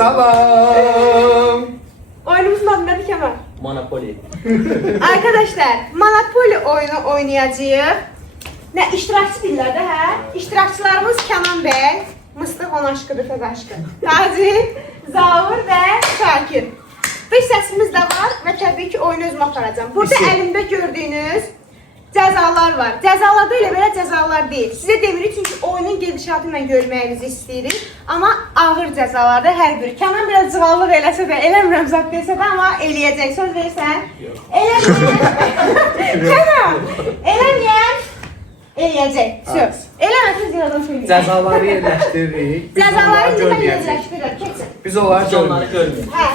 Salam. Oyunumuzun adı nedir Kemal? Monopoly. Arkadaşlar, Monopoly oyunu oynayacağıq. Ne iştirakçı dillər də, hə? İştirakçılarımız Kənan bəy, Mıstıq Onaşqıdır, Fəqaşqı, Qazi, Zavur və Şakir. Dış səsimiz də var və təbii ki, oyunu özüm aparacağım. Burada əlimdə gördüyünüz cəzalar var. Cəzalar da elə belə cəzalar deyil. Sizə demirik çünki oyunun gedişatı ilə görməyinizi istəyirik. Amma ağır cəzalardır hər biri. Kənan biraz cığallıq eləsə də, eləmirəm zat desə də, amma eləyəcək. Söz verirsən? Eləməyən. Kənan, eləməyən eləyəcək. Söz. Eləməsiniz yaradan söyləyək. Cəzaları yerləşdiririk. Cəzaları indi yerləşdirir. Keçin. Biz onları görmüyoruz. Hə.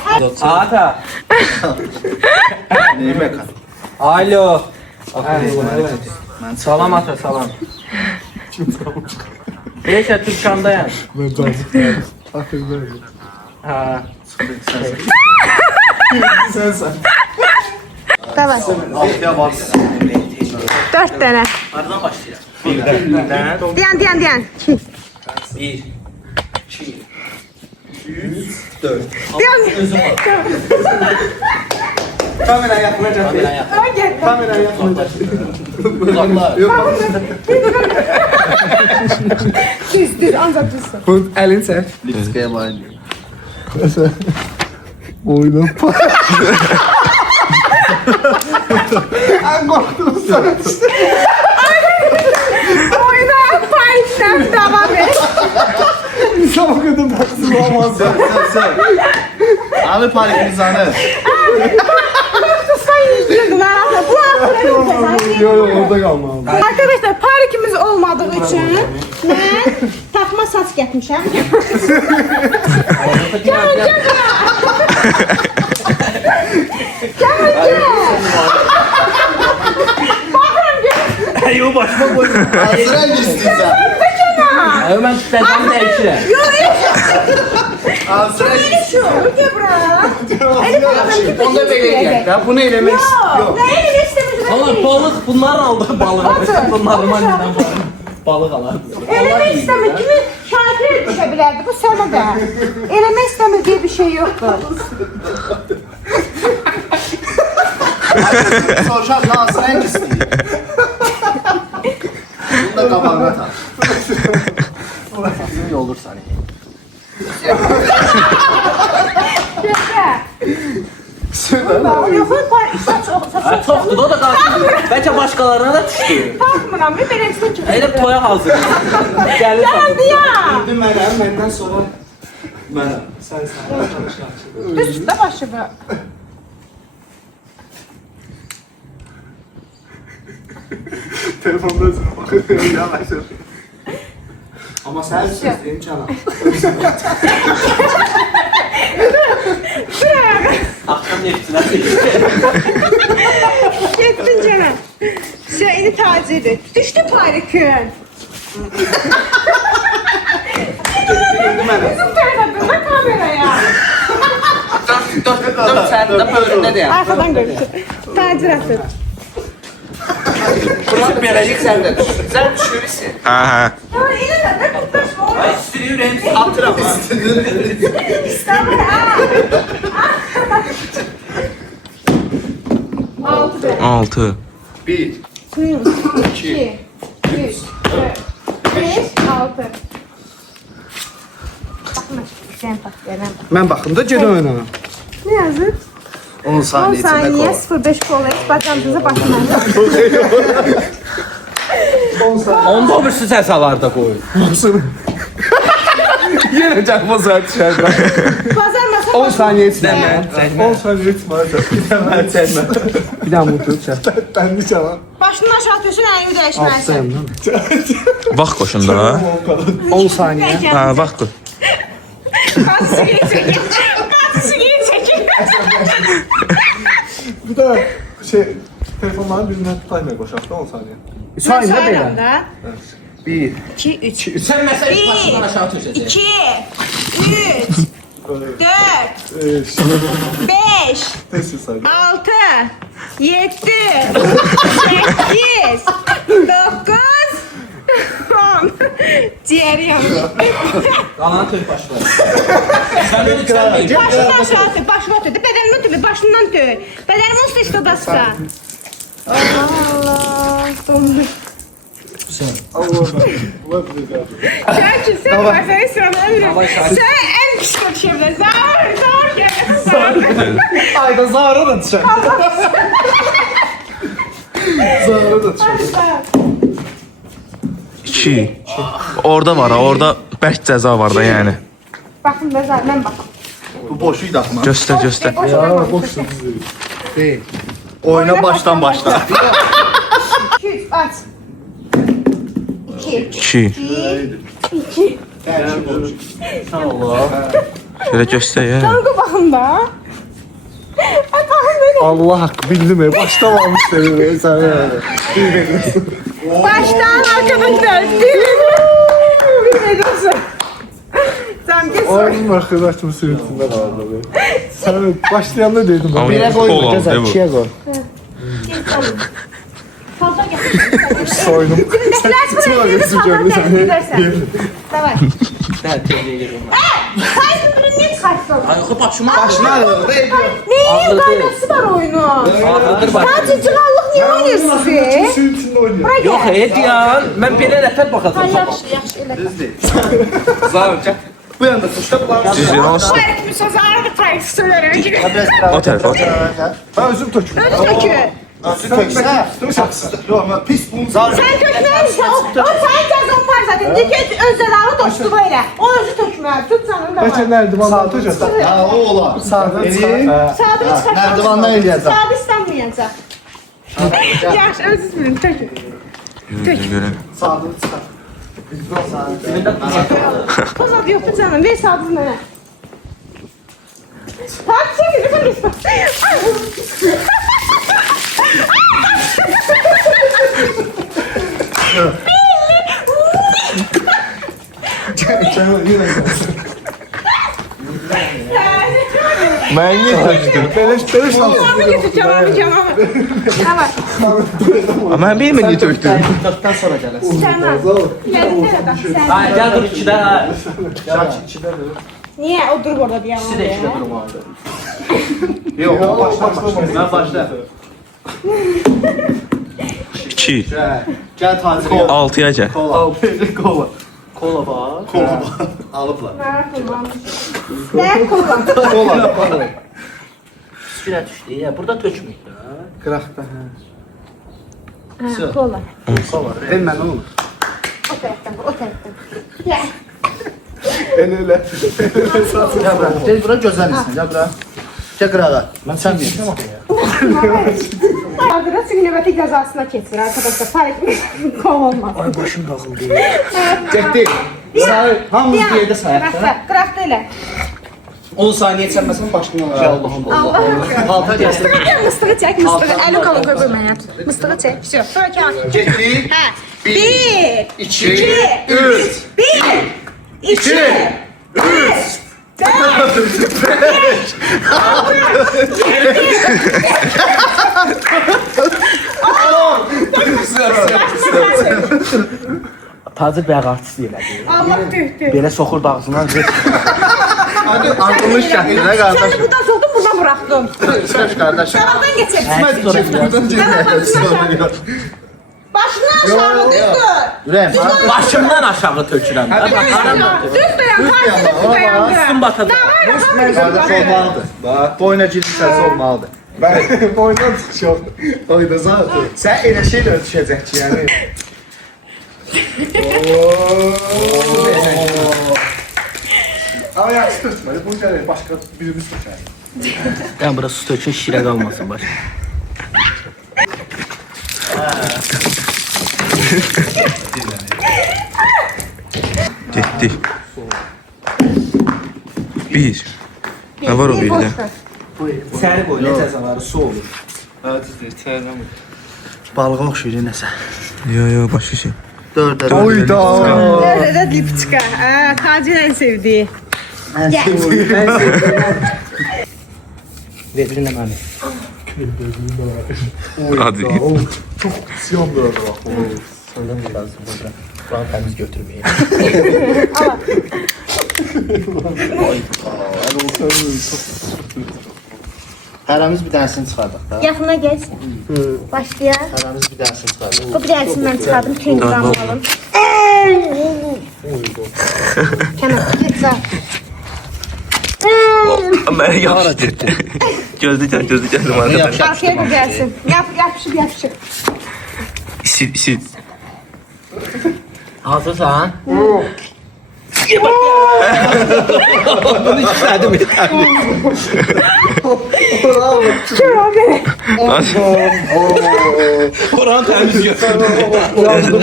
Ata. Neyi mekan? Alo. Salam ata, salam. Neyse, Türkandayım. Ha. Sensən. Tamam. Altıya barsın. 4 tane. Aradan başlayalım. Diyen. 1, 2, 3, 4. Kameraya yapılacak değil. Kameraya yapılacak. Uzaklar. Düz, ancak düzsün. Bu elin çək. Lipskaya var. Oyunun En korktuğum sana düştü. Oyuna Paris'ten devam et. İnsan okudum baksın olmaz. Sen. Abi parkimiz anı. Sen yüzdürdün ha. Bu hafta Yok orada kalma abi. Arkadaşlar parkimiz olmadığı için ben takma saç getmişəm. Yok, başıma koydum. Sıra listeyeceğim. Hayır, ben tüpenden değiştirəm. Sıra Şu, gel bura. Onda belə eləyək də. Bunu eləmək Yok. Ne elini istemiyorsun? Allah, balık bunlar aldı balığı. Bunları manyadan balık alar. Elemek istemiyor. Kimi şarkıya düşebilirdi. Bu sana da. Elemek istemiyor diye bir şey yoktur. Sorşan lan sıra listeyeceğim. Bunu da kabağına tak. İyi olur sana. Yok, saç Çoxdur, o da qalsın. Bəlkə başqalarına da düşdü. takmıram. Bir benim için çok. Elə toya hazır. Gəlir. Geldi ya. İndi mənəm, məndən sonra mənəm. Sən. Düz de başımı. Telefonda özünə baxır. Yavaşır. Amma sən istəyim canım. Axşam neftçilər. Gittin canım. Şeyini tacıydı. Düştü parikün. Bizim tarafında kameraya. Dört sənin də bölümdə deyəm. Arkadan görürsün. Tacir atır. Burası beləcək səndə düşür. Sən düşürürsən. Ya yine de ne tutuşma. Ay, istəyirəm, atıram ha. İstemir ha. 6 be. 6. 1, 2, 3, 4, 5, 6. Bakma. Sen bak. Mən baxım da geri oynanam. Ne yazık? 10 10 saniye içinde saniye kol. 05 kola hiç bacağınıza bakmayın. Onda o birisi cəzalarda qoyun. Yenə çarpma saat düşərdə. Bazar masa 10 saniye içində. Cəzmə. 10 saniye içində. Bir daha mutluluk çək. Bəndi çalan. başını aşağı atıyorsun elini değişmezsin. Altayım lan. Vaxt qoşun da. 10 saniye. Ha, vaxt qoş. Kaçısı geçecek. Kaçısı geçecek. Bir de telefonların birinden tutayım koşak da 10 saniye. Sayın da belə. 1, 2, 3. Sən məsələ başından aşağı düşəcək. 2, 3, 4, 5, Test saydım. 6, 7, 8, 9, 10. Yalan. Ciğer yanır. Qalan tök başlar. Sən beni çəkməyib. Başından aşağı tök, başına tök. Bədənindən tök, başından tök. Bədənimin üstə üstə bassa. Allah Allah. Dondur. Şakir sen var, seni sıramaya veriyorum. Sen en küçük şeyler. Zar gel. Ayda Zara da düşer. Zara da düşer. Hadi sağ. 2. Orada var ha, orada bərk cəza var da yəni. Bakın ben zaten ben bakın. Bu boşu idakma. Göstər, göstər. Ya boş Değil. Oyuna baştan başla. 200 aç. 2. 2. 2. Şöyle göstər ya. Kanka bakın da. Ay bakın böyle. Allah hakkı bildim mi? Başlamamış dedim sen yani. Baştan arkadaşlar. Bilmiyorsun. Sen bir sor. Oyunun arkadaşım sürüntünden aldı be. Sen başlayan ne dedim? Ama Bire futbol koyma oldu, ceza, değil mi? 2'ye koy. Fazla gel. Soydum. Bizimdekiler buraya gelip sağdan tersi gidersen. Davay. Sən tövləyə gedirəm. Sen şimdi niye çıkarsın? Ay, yox, başıma. Neyin kaynası var oyunu? Ağrıdır baş. Sadece cılallık niye oynuyorsunuz be? Sürüntünde oynuyor. Buraya Yox, gel. diyan. Mən belə rəhbər baxacağam. Yaxşı, yaxşı elə. Zar gəl. Bu yanda tuşla bu yanda. Düzdür, hansı? Bu herif bir söz ağrı tarif söylerim. O tərəfə, o tərəfə. Ben özüm töküm. Öz tökü. Nasıl tökse? Yok ama pis bunu zar. Sen tökmezsen o senin cezon var zaten. Dikkat öz zararı dostu böyle. O özü tökmez. Tut canını da Peki var. nerdivandan tökeceğim. Ya o ola. Sağdan çıkar. Sağda çıkar. Nerdivandan eləyəcəm. Sağda istenmeyecek. Yaxşı, öz bilin, tökün. Görün. Sağdan çıkar. Toz adı yoktu canım. Ver sağda bana. Tak çekil. Ben niye töktüm? Beleş aldım. Camamı getir, camamı. Tamam. Amma mən bilmirəm niyə tökdüm. Dörtdən sonra gələrsən. Tamam. Gelin nerede? Sen. Ay, gəl dur 2-də. Niye? O durup orada bir İkisi də 2-də yana. durma orada. Yok o baştan başla. Ben başla. 2. Gel tacir. 6-ya gəl. Kola. Kola. Kola var. Kola. Alıplar. Ne kullan? Kola. Üstünə düşdü. Ya, burada tökməyik də. Kırakta. Kola. Kola. Hemen oğlum. O taraftan, o taraftan. Gel. El ele. Gel bura. Gel bura gözlemlisin. Gel bura. Gel qırağa. Ben sen miyim? Adına çünkü nöbeti cezasına geçir arkadaşlar. Panik kol olmaz. Ay, başım dağıldı. Çekti. Say. Hamımız bir yerdə sayaq. Kıraktı öyle. 10 saniyə çəkməsən başını alacaq. Allah'ım Allah. Alta gəlsin. Mıstığı çek, mıstığı. Eli kalın koy koymaya. Mıstığı çek. Все, sonra kağıt. Getdik. Ha. 1, 2, 3. 1, 2, 3, 4, Tacir bəy artist elədi. Allah büyüktü. Belə soxurdu ağzından. Hadi arkadaş gətir də Sen qardaş. de buradan soktun, buradan bıraktım. Söz qardaş. Taraftan geçir. Buradan Başından aşağı düzdür. Ürəyim. Başımdan aşağı tökürəm. Düz dayan, karşılıklı dayan. Üstüm batadı. Qardaş olmalıdır. Bax, boyuna girişəsi olmalıdır. Ben boydan çıkıyor. Oyda zaten. Sən elə şeylə düşəcək ki, yəni. Ama yaxşı tökmeli. Bunu gələk başka birimiz töker. Yəni bura su tökün, şirə qalmasın baş. Getdi. 1. Nə var o birdə? Səri qoy, nə cəzaları su olur. Balığa oxşuyur nəsə. Yo, başqa şey. Dördə. Oyda. Nerede dipçika? Tacir en sevdiği. Verin əməmi. Hadi. Çok siyon böyle bak. Söyləmir lazım burada. Buranı təmiz götürməyək. Hərəmiz bir dənəsini çıxardıq da. Yaxına gəlsin. Başlayaq. Hərəmiz bir dənəsini çıxardıq. Bu bir dənəsini mən çıxardım. Kendiramı alım. Kenan, get zaten. Mənə yapışdı. Gözlü gəldim arkadan. Arkaya bu gəlsin. Yapışıb. Sil. Hazırsan? Bunu istədim. Kör o beni. Buranı təmiz götürdüm.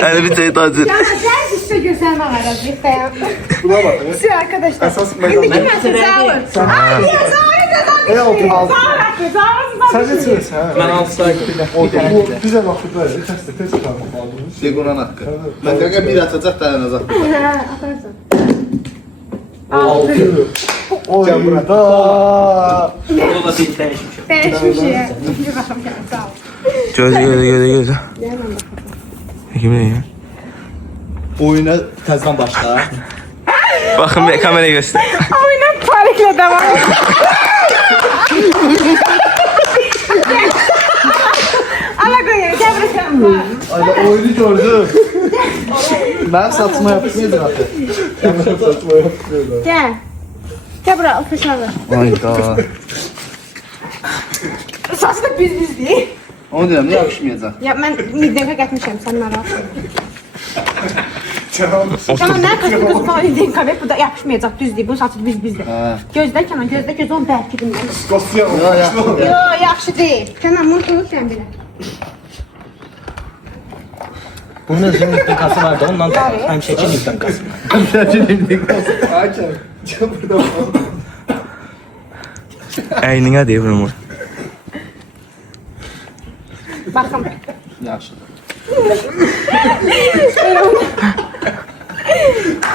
Əli bir şey tacı. Ya sen size gösterme var azıcık. Buna bak. Size arkadaşlar. Esas Şimdi meydan. kim size alır? Ay ya Ey altın aldım. Sen Zahmet ne söylüyorsun ha? Mən alsaydım. Bu güzel vakit böyle. Test çıkarmak lazım. Leqonun haqqı. Mən dəqiqə bir atacaq dayanacaq. Atarsın. Oyunda. O da bir dəyişmişim. Değişmiş ya. Bir bakalım ya. Sağ ol. Gözü. Kimin ya? Oyuna təzdən başla. Baxın bir kameraya göster. Oyunun panikle devam. Ala koyuyor. Gel bırakalım. Ayda oyunu gördüm. Mənim saçıma yapışmayacaq axı. Saçma yapıyorlar. Gel. Gel buraya alkışlarla. Ayda. Saçı da biz değil. Onu deyirəm, niyə yapışmayacaq? Ya ben middenka getmişim. Sen narahat olma. Kenan. Tamam ne kaçın gözü falan middenka ve bu da yapışmayacak düz değil. Bu saçı bizde. Hə. Gözde Kenan gözde göz onu belki Dosya mı? Ya, ya. Yo yaxşı değil. Kenan bunu unut sen bile. Bunun özünün niftankası vardı. Ondan həmişəki niftankası. Hakem. Gel buradan. Əyningə deyir bunu. Bakın. Yaxşıdır.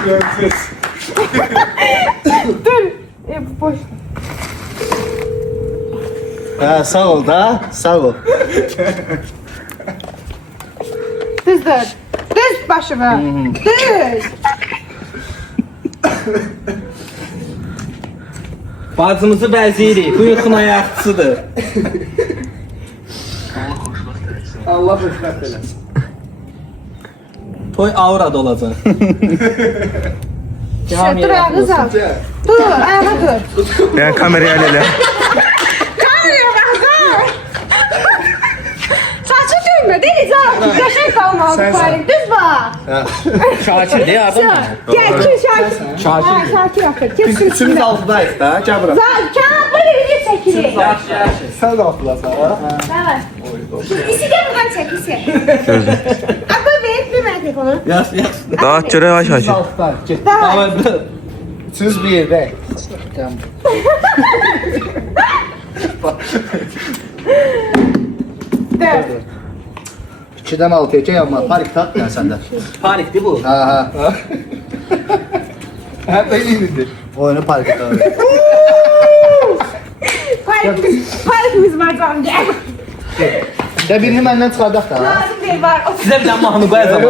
Göreceğiz. Dur. Bu boş. Hə, sağ ol da, sağ ol. Düz dur. Düz başımı. Düz. Bacımızı bəziyirik. Bu yuxun ayaqçısıdır. Allah hikmet eylesin. Toy aurada olacaq. Dur ayağı uzat. Dur ayağa dur. Yəni kameraya elə. Kameraya bak. Saçı dönmüyor değil mi? Yaşayıp kalmalı bari. Düz bak. Şakir deyə adam. Gel kim Şakir? Şakir. Ha Şakir yapıyor. Kimsin? İkimiz altıdayız da. Gel buraya. Kenan böyle video çekilir. Sen de altıdasın ha. Evet. İsi de buradan çek isi. Akıl ver bir bana telefonu. Yaz. Daha görə ay Şakir. Get. Tamam. Tamam. Siz bir yerdə. Dur. 2-dən 6-ya yanma. Parik tak mən səndə. Panikdir bu. Hə, hə. Hem de iyiydi. Oyunu parik tak. Parkımız var canım gel. Ya birini məndən çıxardaq da. Lazım değil var. Sizə bir dənə mahnı qoyacam.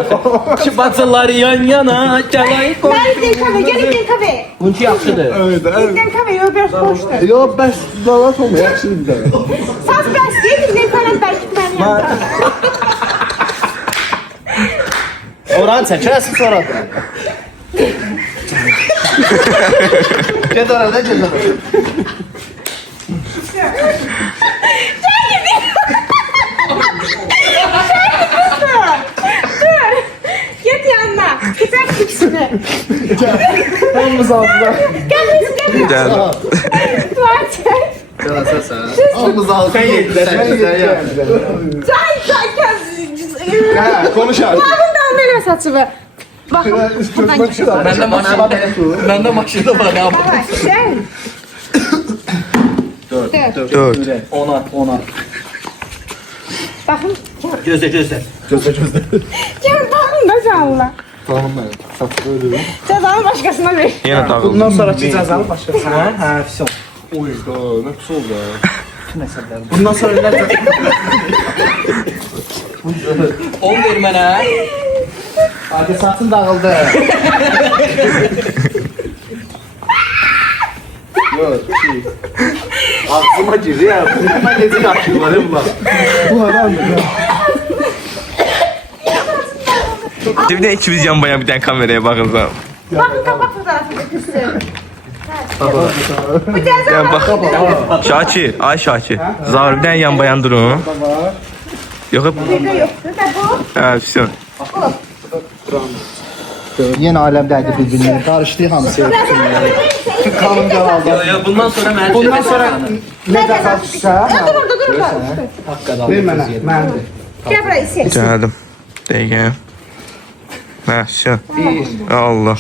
Ki bacılar yan yana, gəlay qoy. Ben gidin kafe, gel gidin kafe. Bununki yaxşıdır. Evet, evet. Gidin kafe, yok biraz boştur. Yo ben dalat olma yaxşı bir tane. Saz ben değil, gidin falan belki ben yanımda. Oranı çəkərəsin sonra. Get orada, get orada. Dur. Git yanına. Gidecek ikisini. Hamımız altıda. Gel. Gəl. Var çek. Gəl sən. Hamımız altı. Sən yap. Ha, konuş abi. Babından benim saçımı. Bakın. Buradan Üstüme çıkar. Məndə maşında var ya. Yavaş şey. Dur. 4. Ona. Bakın. Gözlə. Gel bakın da canlı. Tamam ben. Satı öyle. Cezanı başkasına ver. Yenə dağıldı. Bundan sonra cəzanı başa. Hə, vəsə. Oy da ne pis oldu ya. Bundan sonra nə 10 ver mənə. Hadi satın dağıldı. Yok, şey. Aklıma girdi ya. Buna necə qaçırlar bunlar? Bu haramdır ya. Bir de ikimiz yan bayan bir tane kameraya bakırsan. Bakın kapak fotoğrafı götürsün. Bu cəza Yani bak. Şakir, ay Şakir. Zahir bir tane yan bayan durun. Yok hep. burada yoxdur da bu. Ha, все. Yeni alemdeydi bir-birini. Karışdı hamısı. Kanım qaraldı. Ya bundan sonra mən Bundan sonra ne cəzası Dur orada dur orada. haqqı ver mənə, məndir. Gəl buraya sil. Geldim. Dəqiqə. Ha, все. Allah.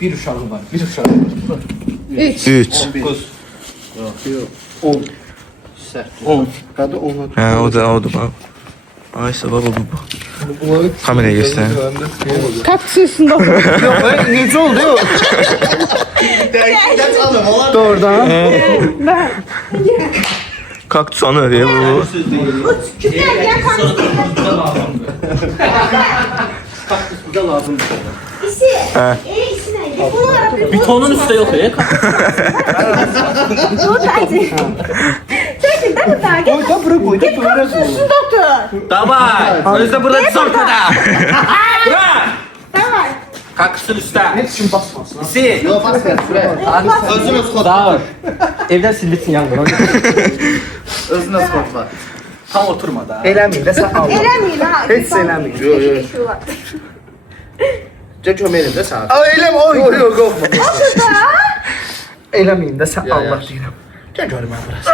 Bir uşağı var. Bir uşağı. 3. 3. 10. Sərt. 10. Qadı 10'a. Ha, o da bak. Ay sabah bu. Kameraya göster. Kaktüsün üstünde otur. Yok, necə oldu yok? Doğrudan. Kaktüs anı ya bu. Kütler gel kaktüsün. Kaktüs burada lazımdır. İsi. İsi neydi? Bunu arada Bir tonun üstü yok ya. Dur hadi. Çekil de burada. Gel. Koy da bura koy da böyle koy. Üstünde otur. Davay. Özde burada düz ortada. Bırak. Tamam. Kaktüsün üstü. Ne için basmasın? ha? Sil. Yok bas ver şuraya. Özün öz kod. Davay. Evden silbitsin yangın. Özün öz kod var. Tam oturma da. Eləmeyin də sən Allah. Eləmeyin ha. Heç eləmeyin. Yok yok. Cə kömək edin də sən. Ay eləm oy. Yok yok qorxma. Otur da. Eləmeyin də sən Ya, Allah ya. deyirəm. Gəl görüm mən biraz.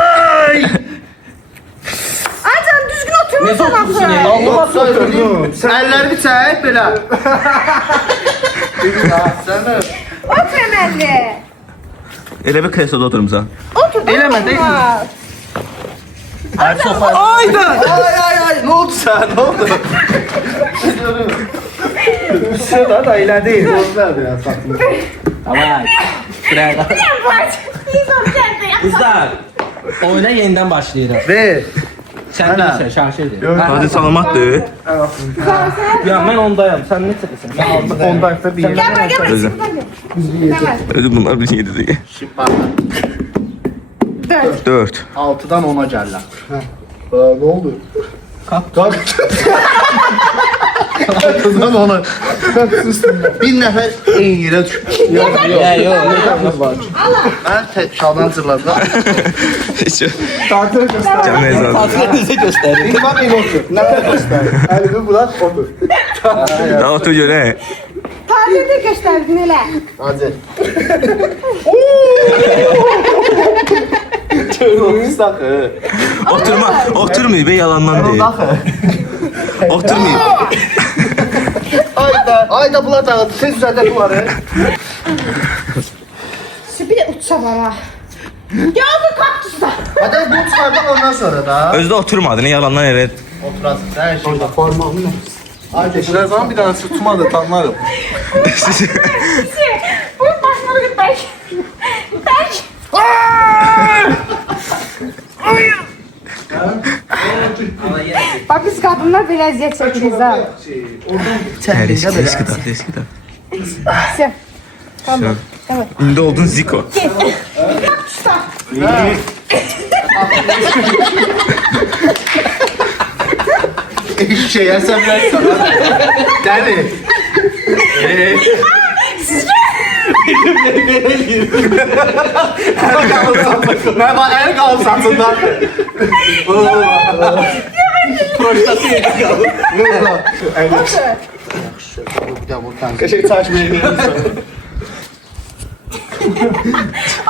Ay canım düzgün Ne oturmuşsun otursun axı. ya? Allah oturdu. Sən əlləri bir çək belə. Sən də Otur əməlli. Elə bir kresloda oturmuşsan. Otur da. Eləmə, deyil. oturma. Ayda. Ay. Ne oldu sen? Ne oldu? Sıra da elə deyil. Olmadı ya satın. Davay. Şuraya bak. Yan var. Bir soru geldi ya. Kızlar. Oyuna yeniden başlayırıq. Ver. Sen bilirsən, Şaşirdir. Hadi salamatdır. Ya mən ondayım, sən ne çəkirsən? Mən aldım. Ondaysa bir Gel buraya gel buraya. Özür. Tamam. Özür bunlar bir yedi diye. Şimdi pardon. 4. 4. 6'dan 10'a gəlirlər. Ne oldu? Kalk. 6'dan 10'a. Bir nəfər eyni yerə düşüb. Ya, yox. Mən şaldan zırladım. Hiç. Tartı göster. Canlı ezan. Tafiyetinizi göstərin. İndi bax elə otur. Nerede göster? Elini bırak otur. Ya otur göre. Tacirde gösterdin hele. Hadi. Oturmuyor be yalandan değil. Oturmuyor. Ayda bunlar dağıtdı. Tez düzəldə bunları. Bir de uçsa var ha. Ya bu kaktüsler. Hadi bunu çıxardaq ondan sonra da. Özde oturmadı ne yalandan evet. Oturasın. Hər şey var. Parmağımı ne? Hadi şuraya zaman bir tane tutmadı tanlarım. Bunun başına bir bek. Bek. Bak biz kadınlar böyle eziyet çekiyoruz ha. Eski de. Sen. Tamam. Tamam. Ünlü oldun Zico. Kaktüsler. Şey sən biraz sana. Dəli. Mən bax əl qalıb satından. Proştası yedik qalıb. Otur. Bir də buradan. Şey saçmaya gelirsen.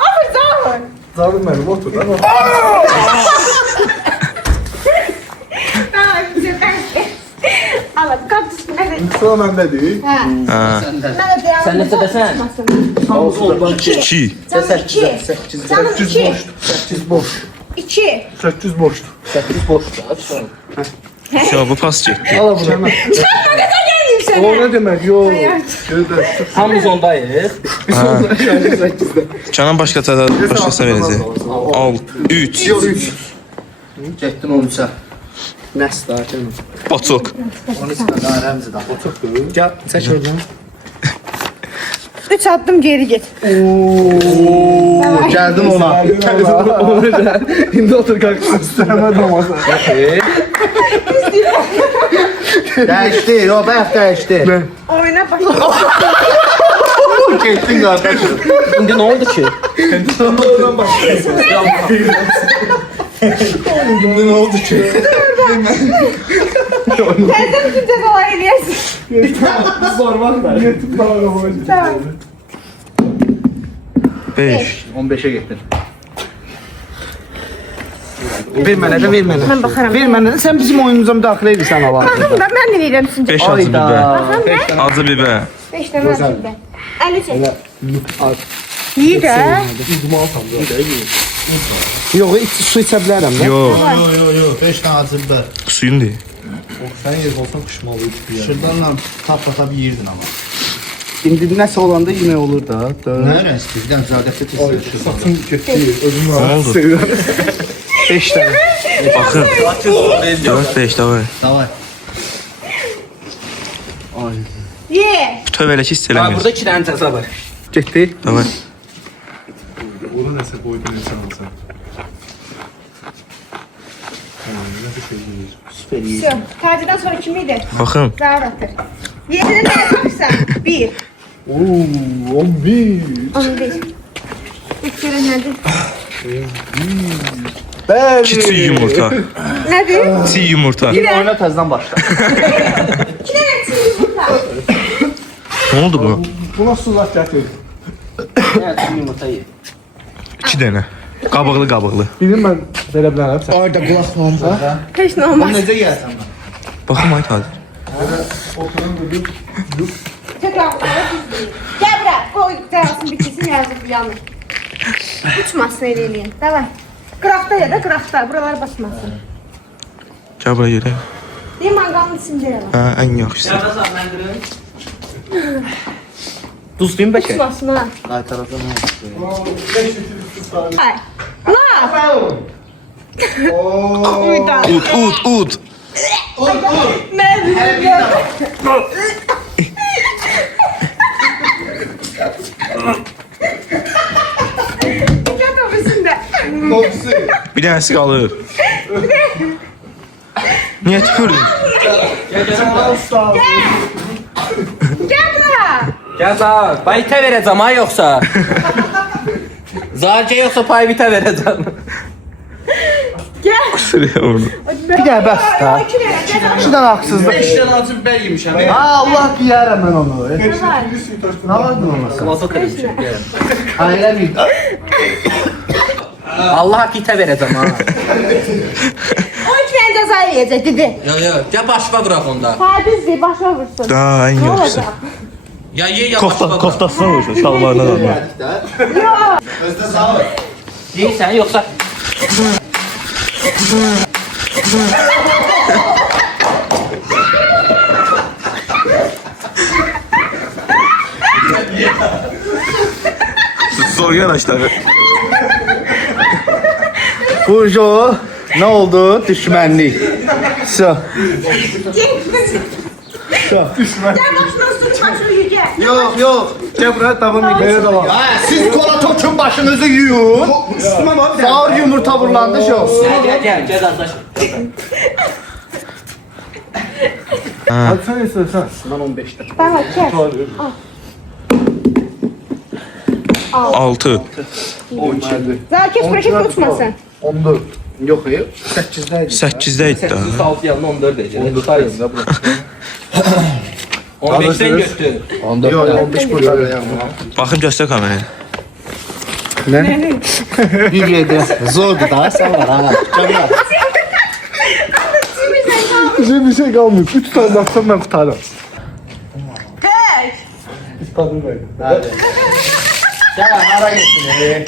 Otur Zahur. Zalim benim otur ama. Tamam güzel ben. Allah kaktüsler. Sıra bende değil. Ha. Ha. Ben de devam Sen ne söylesen? İki. Canım 2. Canım 2. 8 boş. 2. 800 boştu. 8 boşdur. Şu bu pas çekti. Al bunu hemen. Sen ne kadar geleyim sana? O ne demek? Yok. Gözde. Hamımız ondayıq. Bir sonunda şarjı 8'de. Canan başkasına verəcək. Al. 3. Yok 3. Getdin 13-ə. Nəsda canım. Boçok. Onu çıxanda Rəmzi də. O çox böyük. Gəl, çək oradan. 3 addım geri get. Gəldim ona. İndi otur kalksın. Hemen namazı. Dəyişdi, o bəf dəyişdi. Oyuna başla. Getdin qardaşım. İndi nə oldu ki? Oradan başlayalım. Şimdi ne oldu ki? Təzə bütün cəzalar eləyəsin. Sormak da. Yetip bana kafama Tamam. 5. 15'e getdin. Ver mənə də, ver mənə. Mən baxaram. Ver mənə də, sən bizim oyunumuza müdaxilə edirsən Allah. Baxın da mən eləyirəm sizin 5 acı biber. Baxın da Acı biber. 5 dənə acımda. 50 çək. İyi də. Yox, su içə bilərəm də. Yo, Yo, 5 tane acı biber. suyun değil. Sen yer olsan kışmalıydı ya. Şırdanla tap yiyirdin ama. İndi nəsə olanda yemək olur da. Ne renk? Bizden zadette tezgah şırdan. Satın gitti. Özüm Ne var. oldu? Seviyorum. 5 dənə. Bakın. 4-5 davay. Davay. Ye. Tövbe hiç Ha, eləmir. burada 2 dənə cəza var. Getdi. Davay. Onu nəsə qoydun insan olsa. Nəsə şey deyir. Все. Tacıdan sonra kim idi? Bakın. Zahar atır. 7'ni de yaparsan. 1. Oo, 11. 11. İlk kere nedir? Bəli. Çiğ yumurta. Nedir? Çiğ yumurta. Yine oyuna təzədən başla. 2 tane çiğ yumurta. Ne oldu bu? Bu nasıl laf gətir? Yəni yumurta ye. 2 tane. Qabıqlı. Bilim mən verə bilərəm sən. Ayda kulaklarım var. Hiç ne olmaz. Necə yersən? Bakın ay tadı. Oturun da bir Tekrar gel bırak. Koy terasın bitirsin yazıp yanır. Uçmasın eleyleyin. Davay. Qıraqda ya da qıraqda. Buralar basmasın. Gel buraya yürü. Bir mangalın içində ya. Ha, en yaxşısı. Duzlayım bəlkə. Uçmasın ha. Ay tərəfə nə Ay. La. Uyda. Ud. Ne bileyim. Dikkat ofisinde. Bir tanesi kalır. Niye tükürdün? Gel buraya. Gəl Zahar, pay bitə verəcəm ha yoxsa? Zahar ki yoxsa pay bitə verəcəm. Gel. Sıraya vurdu. Bir də bəs də. İki dənə haqsızlıq. 5 tane acı biber yemişəm. Ha, Allah yeyərəm mən onu. Var. Nə vardı ona? Klasa vermişəm. Ha, eləmiyim. Allah haqq itə verəcəm ha. O üç beni ceza yiyecek dedi. Yo, gəl başıma vuraq onda. Fadizli başa vursun. Daha en Ne yaxşısı. olacak? Ya ye ya başıma vuraq. Koftasına vursun, şalvarına da. Özdə sağ ol. Yeyirsən yoxsa? Zor yanaşları. Burjo, nə oldu? Düşmənlik. So. Gel başına su çaşır yiyecek. Yox. Gəl bura davam edə davam. Siz kola tokun başınızı yuyun. Üstümə bax. Sağır yumurta vurulandı şox. Gəl qardaş. Hadi sen istersen. Mən 15'də. Bana kes. 6. Daha kes bırakıp uçmasın. 14. Yox, 8-də idi. 8'deydi daha. 6 yanına 14 deyəcək. Tutarız. 15-dən götür. Yox, 15 burada ya. Bakın göster kameraya. Nə? 1-7. Zordur da, sən var ha. Canlar. Bir şey kalmıyor. 3 tane atsam ben tutarım. Kız. Tutarım ben. Gəl, hara getdin?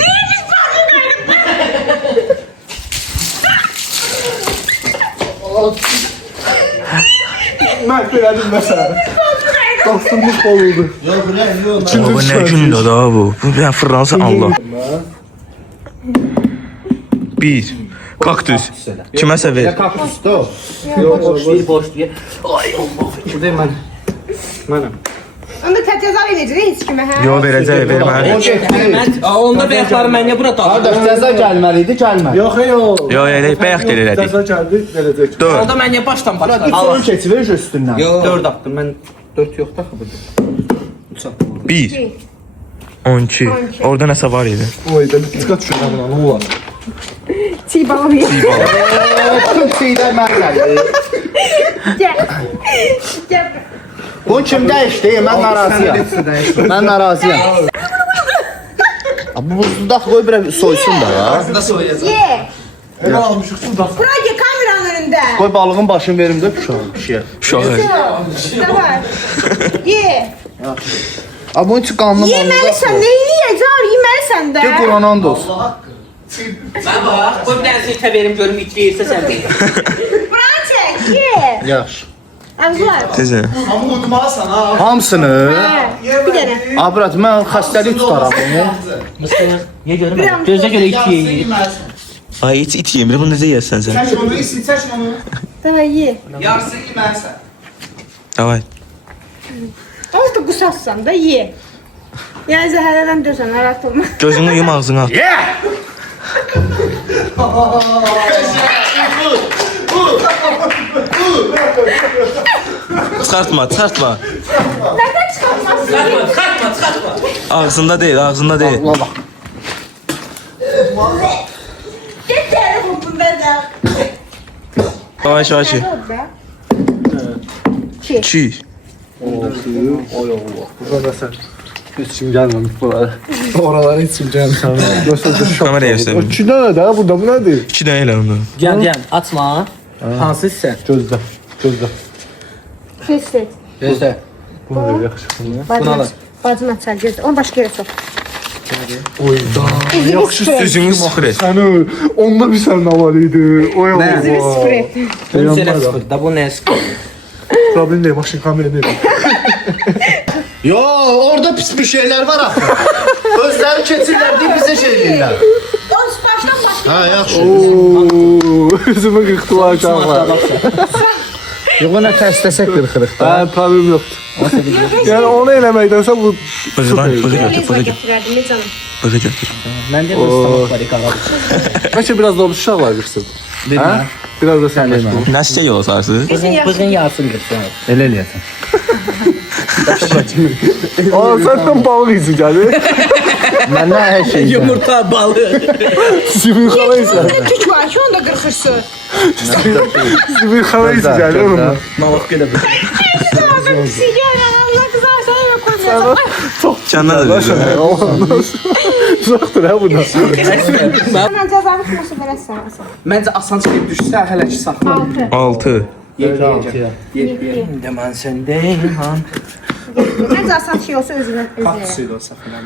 Ben söyledim mesela. Dostumluk olurdu. Yox, yox. Bu ne gündür da bu. Bu ben Fransa Allah. 1. Kaktus. Kiməsə ver. Kaktusda o. Bir boş diye. Ay Allah. Bu değil ben. Benim. Onda təcəza verəcək heç kimə, hə? Yo, verəcək, vermə. Onda bəyəkləri mən niyə bura Qardaş daxil? cəza gəlməli idi, gəlmədi. Yox, yox. Yo, elə bəyək gəl elədik. Cəza gəldi, verəcək. 4. Onda mən niyə başdan Bir başladım? sorun keçirir üstündən. Yox. 4 attım ben. 4 yok da burada. 1. 12. Orada nəsə var idi. Oy, da dikkat düşür buna, nə olar? Çiğ balı ver. Bütün şeylər mən gəldi. Gəl. Gəl. Bunu kim dəyişdi? Mən narazıyam. Mən narazıyam. Bu buzluq qoy bir soysun da ya. Nasıl oynayacaq? Ye. Elə almışıq suda. Bura gel kameranın önündə. Qoy balığın başını verim də pişiyə. Uşaq. Davay. Ye. Abi bunun için qanlı Yeməlisən, nə yeyəcək? Yeməlisən də. De Quranan olsun. Mən bax, qoy bir dənə itə verim görüm itləyirsə sən verin. Buranı çək, ye. Yaxşı. Əvzlar. Tezə. Amma udmasan ha. Hamısını. Hə, bir dənə. Abrat mən xəstəlik tutaram bunu. Mısır, ye görüm. Gözə görə it yeyir. Ay, it yemir, bunu necə yeyəsən sən? Çək onu, isin, çək onu. Davay, ye. Yarısı yeməlisən. Davay. Olsa da qusarsan da ye. Yəni zəhərlədən dözən, narahat olma. Gözünü yum, ağzını at. Çıxartma, çıxartma. Nədən çıxartmasın? Çıxartma. Ağzında deyil, ağzında deyil. Allah bak. Get telefon bundan. Davay, Şaşi. Çiğ. Burada sən. Heç kim gəlməmiş buralara. Oralara heç kim gəlməmiş. Göstərəcək şok. Kameraya göstərin. 2 dənə də burada, bu nədir? 2 dənə elə onda. Gəl, açma. Hansı hissə? Gözlə, gözlə. Kes et. Gözlə. Bunu da yaxşı. Bacın açar gözlə. Onu başqa yerə sox. Oyda. Yaxşı. Üzünü sıxır et. Sən onda bir sən nə var idi? Oy Allah. Üzünü sıfır et. Bunun elə sıfır da, bu nə sıfır? Problem değil, maşın kamera değil. Yo orada pis bir şeyler var axı. Özləri keçirlər deyib bizə şey deyirlər. Öz başdan başqa. Ha yaxşı. Ooo, üzümü qıxtılar uşaqlar. Yox ona təstəsək qırxırıq da. Hə, problem yoxdur. Yəni onu eləməkdənsə bu Bığı götür, bığı götür. Gətirərdim, canım. Bığı götür. Mən də ıslamaq var qaradı. bəlkə biraz da uşaqlar qırsın. Hə? Biraz da sən məşğul. Nə istək olasarsınız? Bığın yarısını qırsan. Elə eləyəsən. Aa, səndən balıq izi gəlir. Məndən hər şey. Yumurta, balıq. Sibir xala izi. Bunda tük var ki, onu da qırxırsın. Sibir xala izi gəlir onunla. Malıq belə bir. Sigara, Allah qızarsa eve koymayacaq. Kəndən də deyir. Uzaqdır hə bundan. Mən cəzanı tutması verəsən. Məncə asan çıxıb düşsə hələ ki saxla. 6. İndi mən səndəyim. Məncə asan şey olsa özünə. Suyla saxla.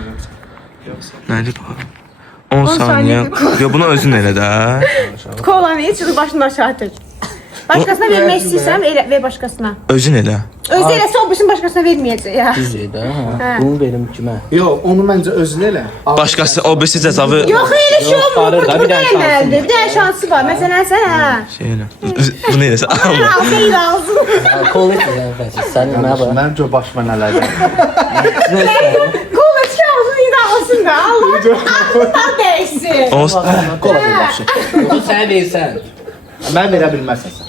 Nədir bu? 10 saniyə. Yo, bunu özün elə də. Kolanı iç, başını aşağı tür. Başqasına vermək istəyirsən, ver başqasına. Özün elə. Özü eləsə o birisini başqasına verməyəcək ya. Düzdür də. Bunu verim kimə? Yox, onu məncə özünə elə. Başqası, o birisi cəzavı Yox, elə şey olmur. Çıxarır da, Bu bir da dənə şansın eləməlidir. Bir dənə şansı var. Məsələn, sən hə. şey elə. Bunu eləsə, alma. Al, xeyir alsın. Kol etməyəcəm fəsil. Sən mənə bax. Məncə başıma nələr gəlir. Kola çıxarsın, indi alsın da. Allah dəysin. Kola bir yaxşı. Bu sənə versən. Mən verə bilməzsən sən.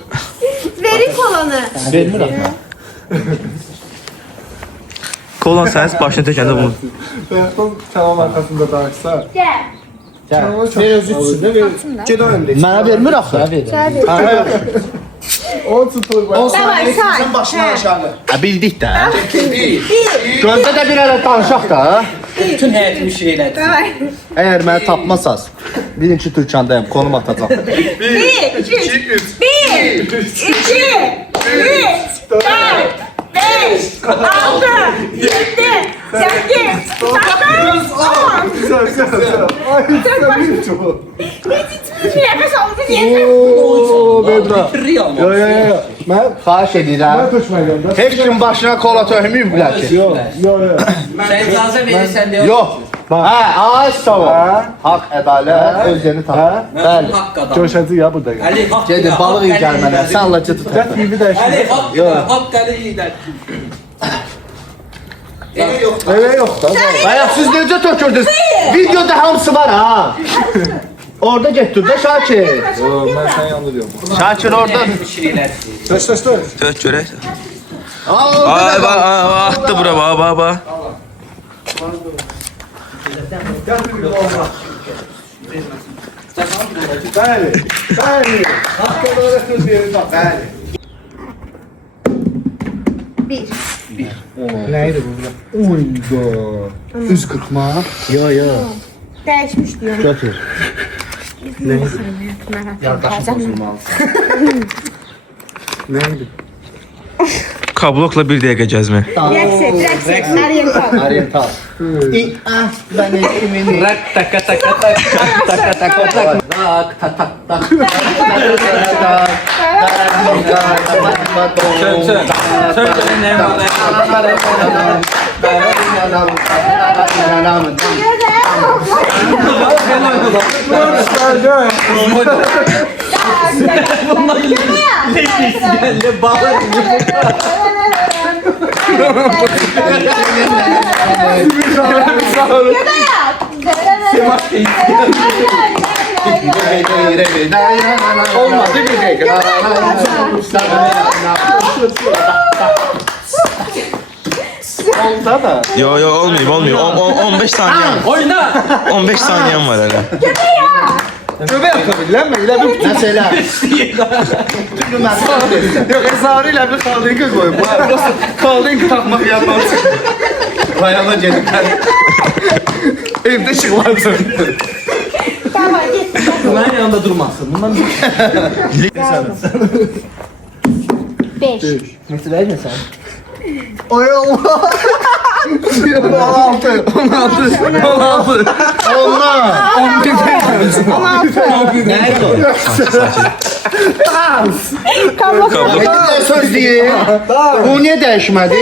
Verin kolanı. Vermirəm. Kolan səniz başını tökəndə bunu. Bayaqdan tamam arkasında dağıtsa. Gəl. Ver özü içində ver. Get o öndə. Mənə vermir axı. O tutur. Davay, say. Başına aşağı. Ha bildik də. Gözdə də bir ara danışaq da. Bütün həyatımı şey elədi. Davay. Əgər məni tapmasaz, bilin ki Türkandayım, konum atacaq. 1, 2, 3, 1, 2, 3, 4, 5, 6, 7, 8, 9, 10. Güzel, güzel, güzel. Ay, sen bir çok. Nefes aldı yeter. Ooo, Bedra. Real Yo, yo, yo. Ben Xahiş edirəm. tökməyəm da. Heç kim başına kola tökməyib bilər ki. Yo, yo, yo. Sən icazə verirsən deyə. Yox, Hə, ay sağ ol. Haqq, ədalət, öz yerini tapır. Bəli. Haqq adam. Göşədi ya burada. Əli haqq. Gedin balıq iyi gəlmələr. Sən Allah tut. Gəl TV Əli dəyişdir. haqq. Haqq Əli iyidir. Elə yox. Elə yox da. Bayaq siz necə tökürdünüz? Videoda hamısı var ha. Orada getdir də Şakir. Mən səni yandırıyorum. Şakir orada. Bişirirlər. Söz. Tök görək. Aa, Ay bak attı bura bak. Bəli. Haqqında öyrətmə deyir bax. Bəli. 1. Nə idi bu? Uyda. Üz qırxma. yo. Dəyişmiş diyorum. Götür. Yardakçı Nə idi? Kablokla bir dəqiqə gəzmə. Rəqs et, oriental. Oriental. Ben ekimin. Rak taka taka tak taka taka tak. Rak tak tak tak. Söyle ne var? Ne bağır? Olmadı bir dakika. Oldu da. Yo olmuyor. 15 saniyem. Oyna. 15 saniyem var hala. Göbək atabilirlər mi? Elə bir Mesela. yox, hesabı ilə bir kaldırınca qoyub. Kaldırınca taxmaq yapmaz. Bayana gelirken. Evdə işıqlar söndür. Tamam, git. Bunların yanında durmasın. Bundan 5. Neçədə sən? Ay Allah. 16. Allah. 11. Nəydi o? Kablok. Ne söz değil. Bu niye değişmedi?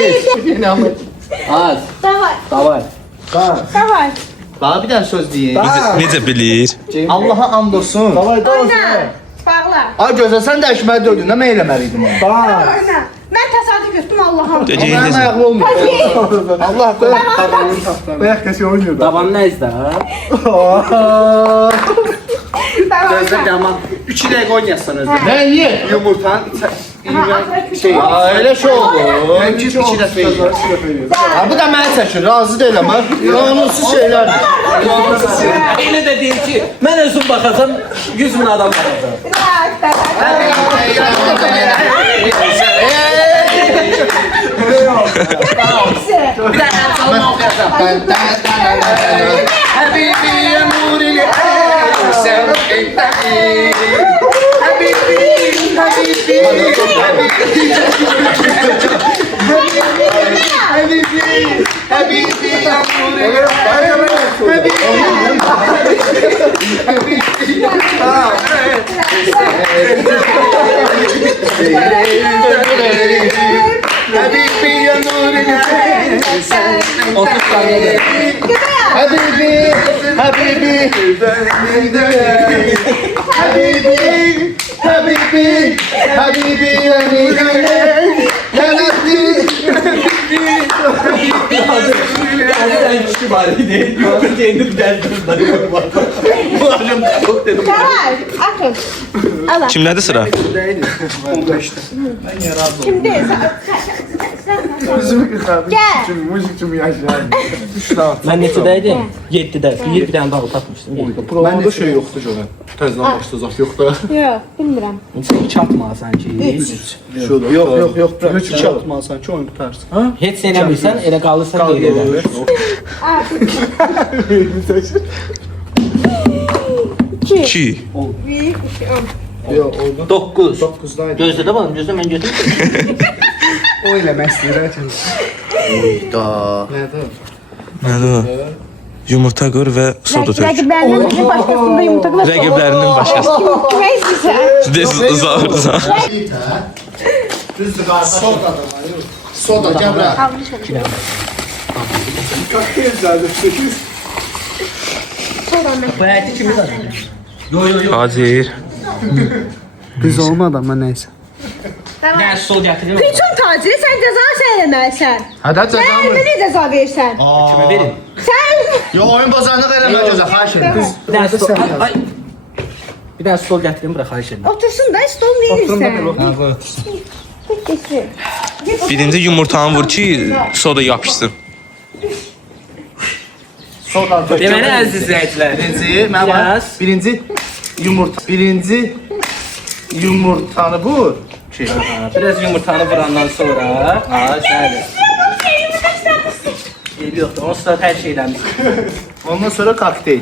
Az. Davay. Davay. Daha bir tane söz değil. Necə bilir? Allah'a and olsun. Davay da olsun. Oyna. Bağla. Ay gözə sən dəyişməli dördün. Nə eləməliydim onu? Bak. Oyna. Ben tesadüf ettim Allah'ım. Mənim ayaqlı olmuyor. Allah qoy. Bayaq kəsi oynuyor da. Taban nə izlə? Gözlə yaman. 2 dəqiqə oynayasın özdə. Ne niye? Yumurtanın Şey, öyle şey oldu. Ben git 2 dəfə yeyir. Ha bu da mən çəkir, razı deyiləm. Qanunsuz şeyler. Elə də deyim ki, mən özüm baxacam 100 min adam baxacaq. Bir də əl çalma oxuyacaq. Habibi ya nuril ahsan intahi. Habibi, habibi, habibi ya nuril Habibi ya nuril ahsan 30 saniyede. Habibi, Habibi, Habibi, Habibi, Habibi, Əldən küçük var idi. Yendim gəldim. Bu akşam çok dedim. Davay. Atın. Allah. Kimlədir sıra? Şimdi Gel. Müzik kimi yaşayalım. Mən neçədəydim? 7-də. Bir dənə daha tapmışdım. Məndə şey yoxdur görən. Təzdən başlayacaq yoxdur. Yok, bilmirəm. Sən 2 atmasan ki. Şurada. Yox, bırak. 3 atmasan ki oyun tutarsın. Heç nə eləmirsən, elə qalırsan geriyə. İki. 2. Büyük bir şey. Yox, orada 9. 9'daydı. Gözlə də balam, gözlə mən götürüm. O eləmək istəyirəm. Nədir? Nədir o? Yumurta qır və soda tök. Rəqiblərinin başqasında yumurta qılır. Rəqiblərinin başqası. Kimə istəyirsən? Zar. Düzdür qardaşım. Soda, gəl bura. Çok güzeldi. 8. Bu eti kimi qazanır? Yo. Tacir. Biz olmadı ama neyse. Nə sol gətirim. Bütün taciri sən cəza eləməlisən. Hadi hadi Sən cəza mənə cəza versən. Kimə verim? Sən Yo oyun bozanlıq eləmə gözə, xahiş edirəm. Bir dənə stol. Ay. Bir dənə stol gətirim bura xahiş edirəm. otursun da stol verirsən. Ha, qoy otursun. Birinci yumurtanı vur ki soda yapışsın. Deməli əziz izləyicilər. Birinci, mənə bax. Yaz. Birinci yumurtanı vur. Şey. Biraz yumurtanı vurandan sonra, şəhədir. Eybi yoxdur, onsuz da hər şey eləmiş. Ondan sonra kokteyl.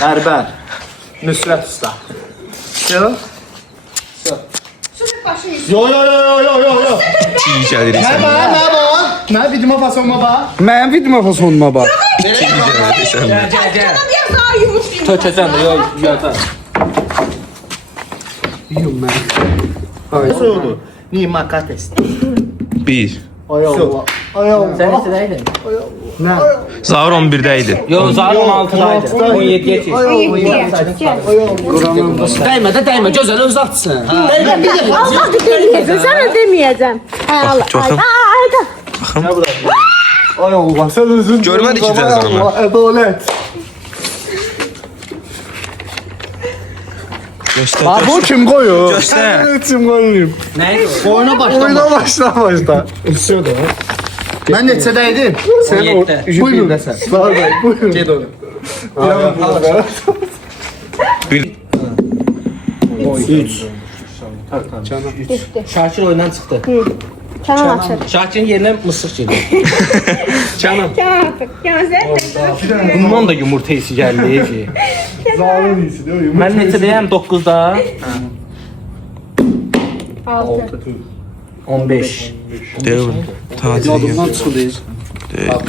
Bərbər. Nüsrət usta. Yo. Süzüb başını yıxır. Yo. Çiğ gəlir Nə sən. bax. Nə videoma fasonuma bax. Mənim videoma fasonuna bax. Çiğ gəlir sən. Gəl. Adam biraz daha yumuşlayın. Tökəcəm də, yox, yata. Yiyum mən. Nasıl oldu? Nima kates. 1. Ay Allah. Ay Allah. Sən neçədəydin? Zaur 11-də idi. Yox, Zahar 16-daydı. 17-yə keçdi. Dəymə, gözəl öz atsın. Allah bir demeyeceğim. Sana demeyeceğim. Hay Allah. Bakın. Ay Allah sen özün. Görmədi ki cəzanı. Ədalət. Göstər. Bax bu kim qoyur? Göstər. Mən kim qoyayım? Nə idi? Oyuna başlama. Oyuna başla. Üstüyor da. Mən neçədəydim? Sen o 17'de. buyurun da sen. Sağ ol. Buyurun. Ged onu. Bir. 3. Şakir oyundan çıxdı. Kenan açır. Şakirin yerinə mısır gedir. Canım. Kenan açır. Kenan sen de. Bundan da yumurta isi gəldi ki. Zalın iyisi değil mi? Mən neçədəyəm? 9-da. 6. 15. Dev. Tacir. Yadımdan çıxdı.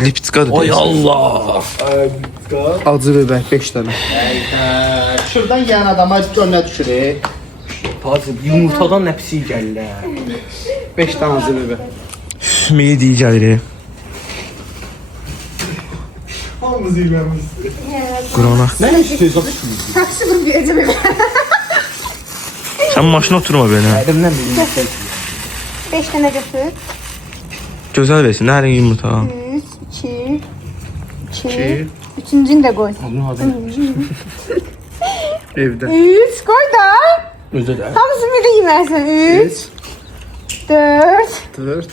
Lipskadır. Ay Allah. Acı bebək 5 dənə. Şuradan yiyən adama gönlə düşürük. Tacir, yumurtadan nə pisi gəldi. 5 dənə acı bebək. Meyi deyə gəlir. Hamımız yiyəmiz. Qurana. Taksi bir vereceğim. Sən maşına oturma belə. Əlimdən bilim. 5 tane götür. Gözəl versin. Nərin yumurta? 3, 2. Üçüncünü de koy. Evdə. 3 koy da. Özür dilərim. Hamısı bir de yemezsin. 3, 4. 4.